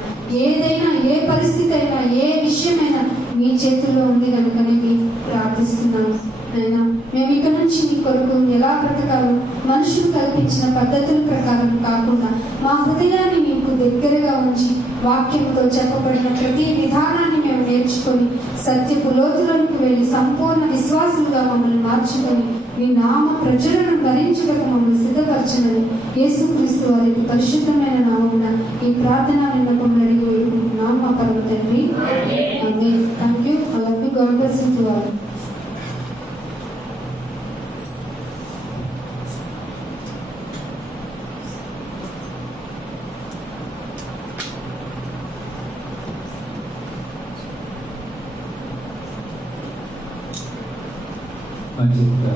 ఏదైనా, ఏ పరిస్థితి అయినా, ఏ విషయమైనా మీ చేతుల్లో ఉంది కనుకనే మేము ప్రార్థిస్తున్నాము నాయన. మేము ఇక నుంచి మీ కొరకు ఎలా బ్రతకాలో మనుషులు కల్పించిన పద్ధతుల ప్రకారం కాకుండా మా హృదయాన్ని మీకు దగ్గరగా ఉంచి వాక్యంతో చెప్పబడిన ప్రతి విధానాన్ని మేము నేర్చుకొని సత్యపు లోతులకు వెళ్ళి సంపూర్ణ విశ్వాసులుగా మమ్మల్ని మార్చుకొని మీ నామ ప్రజలను భరించుటకు మమ్మల్ని సిద్ధపరచనని యేసుక్రీస్తు వారి పరిశుద్ధమైన నామమున ఈ ప్రార్థన విన్నపములు అడిగి వేడుకుంటున్నాం మా పరమ తండ్రి. Amen. Thank you. I love you. God bless you all. మంచిగా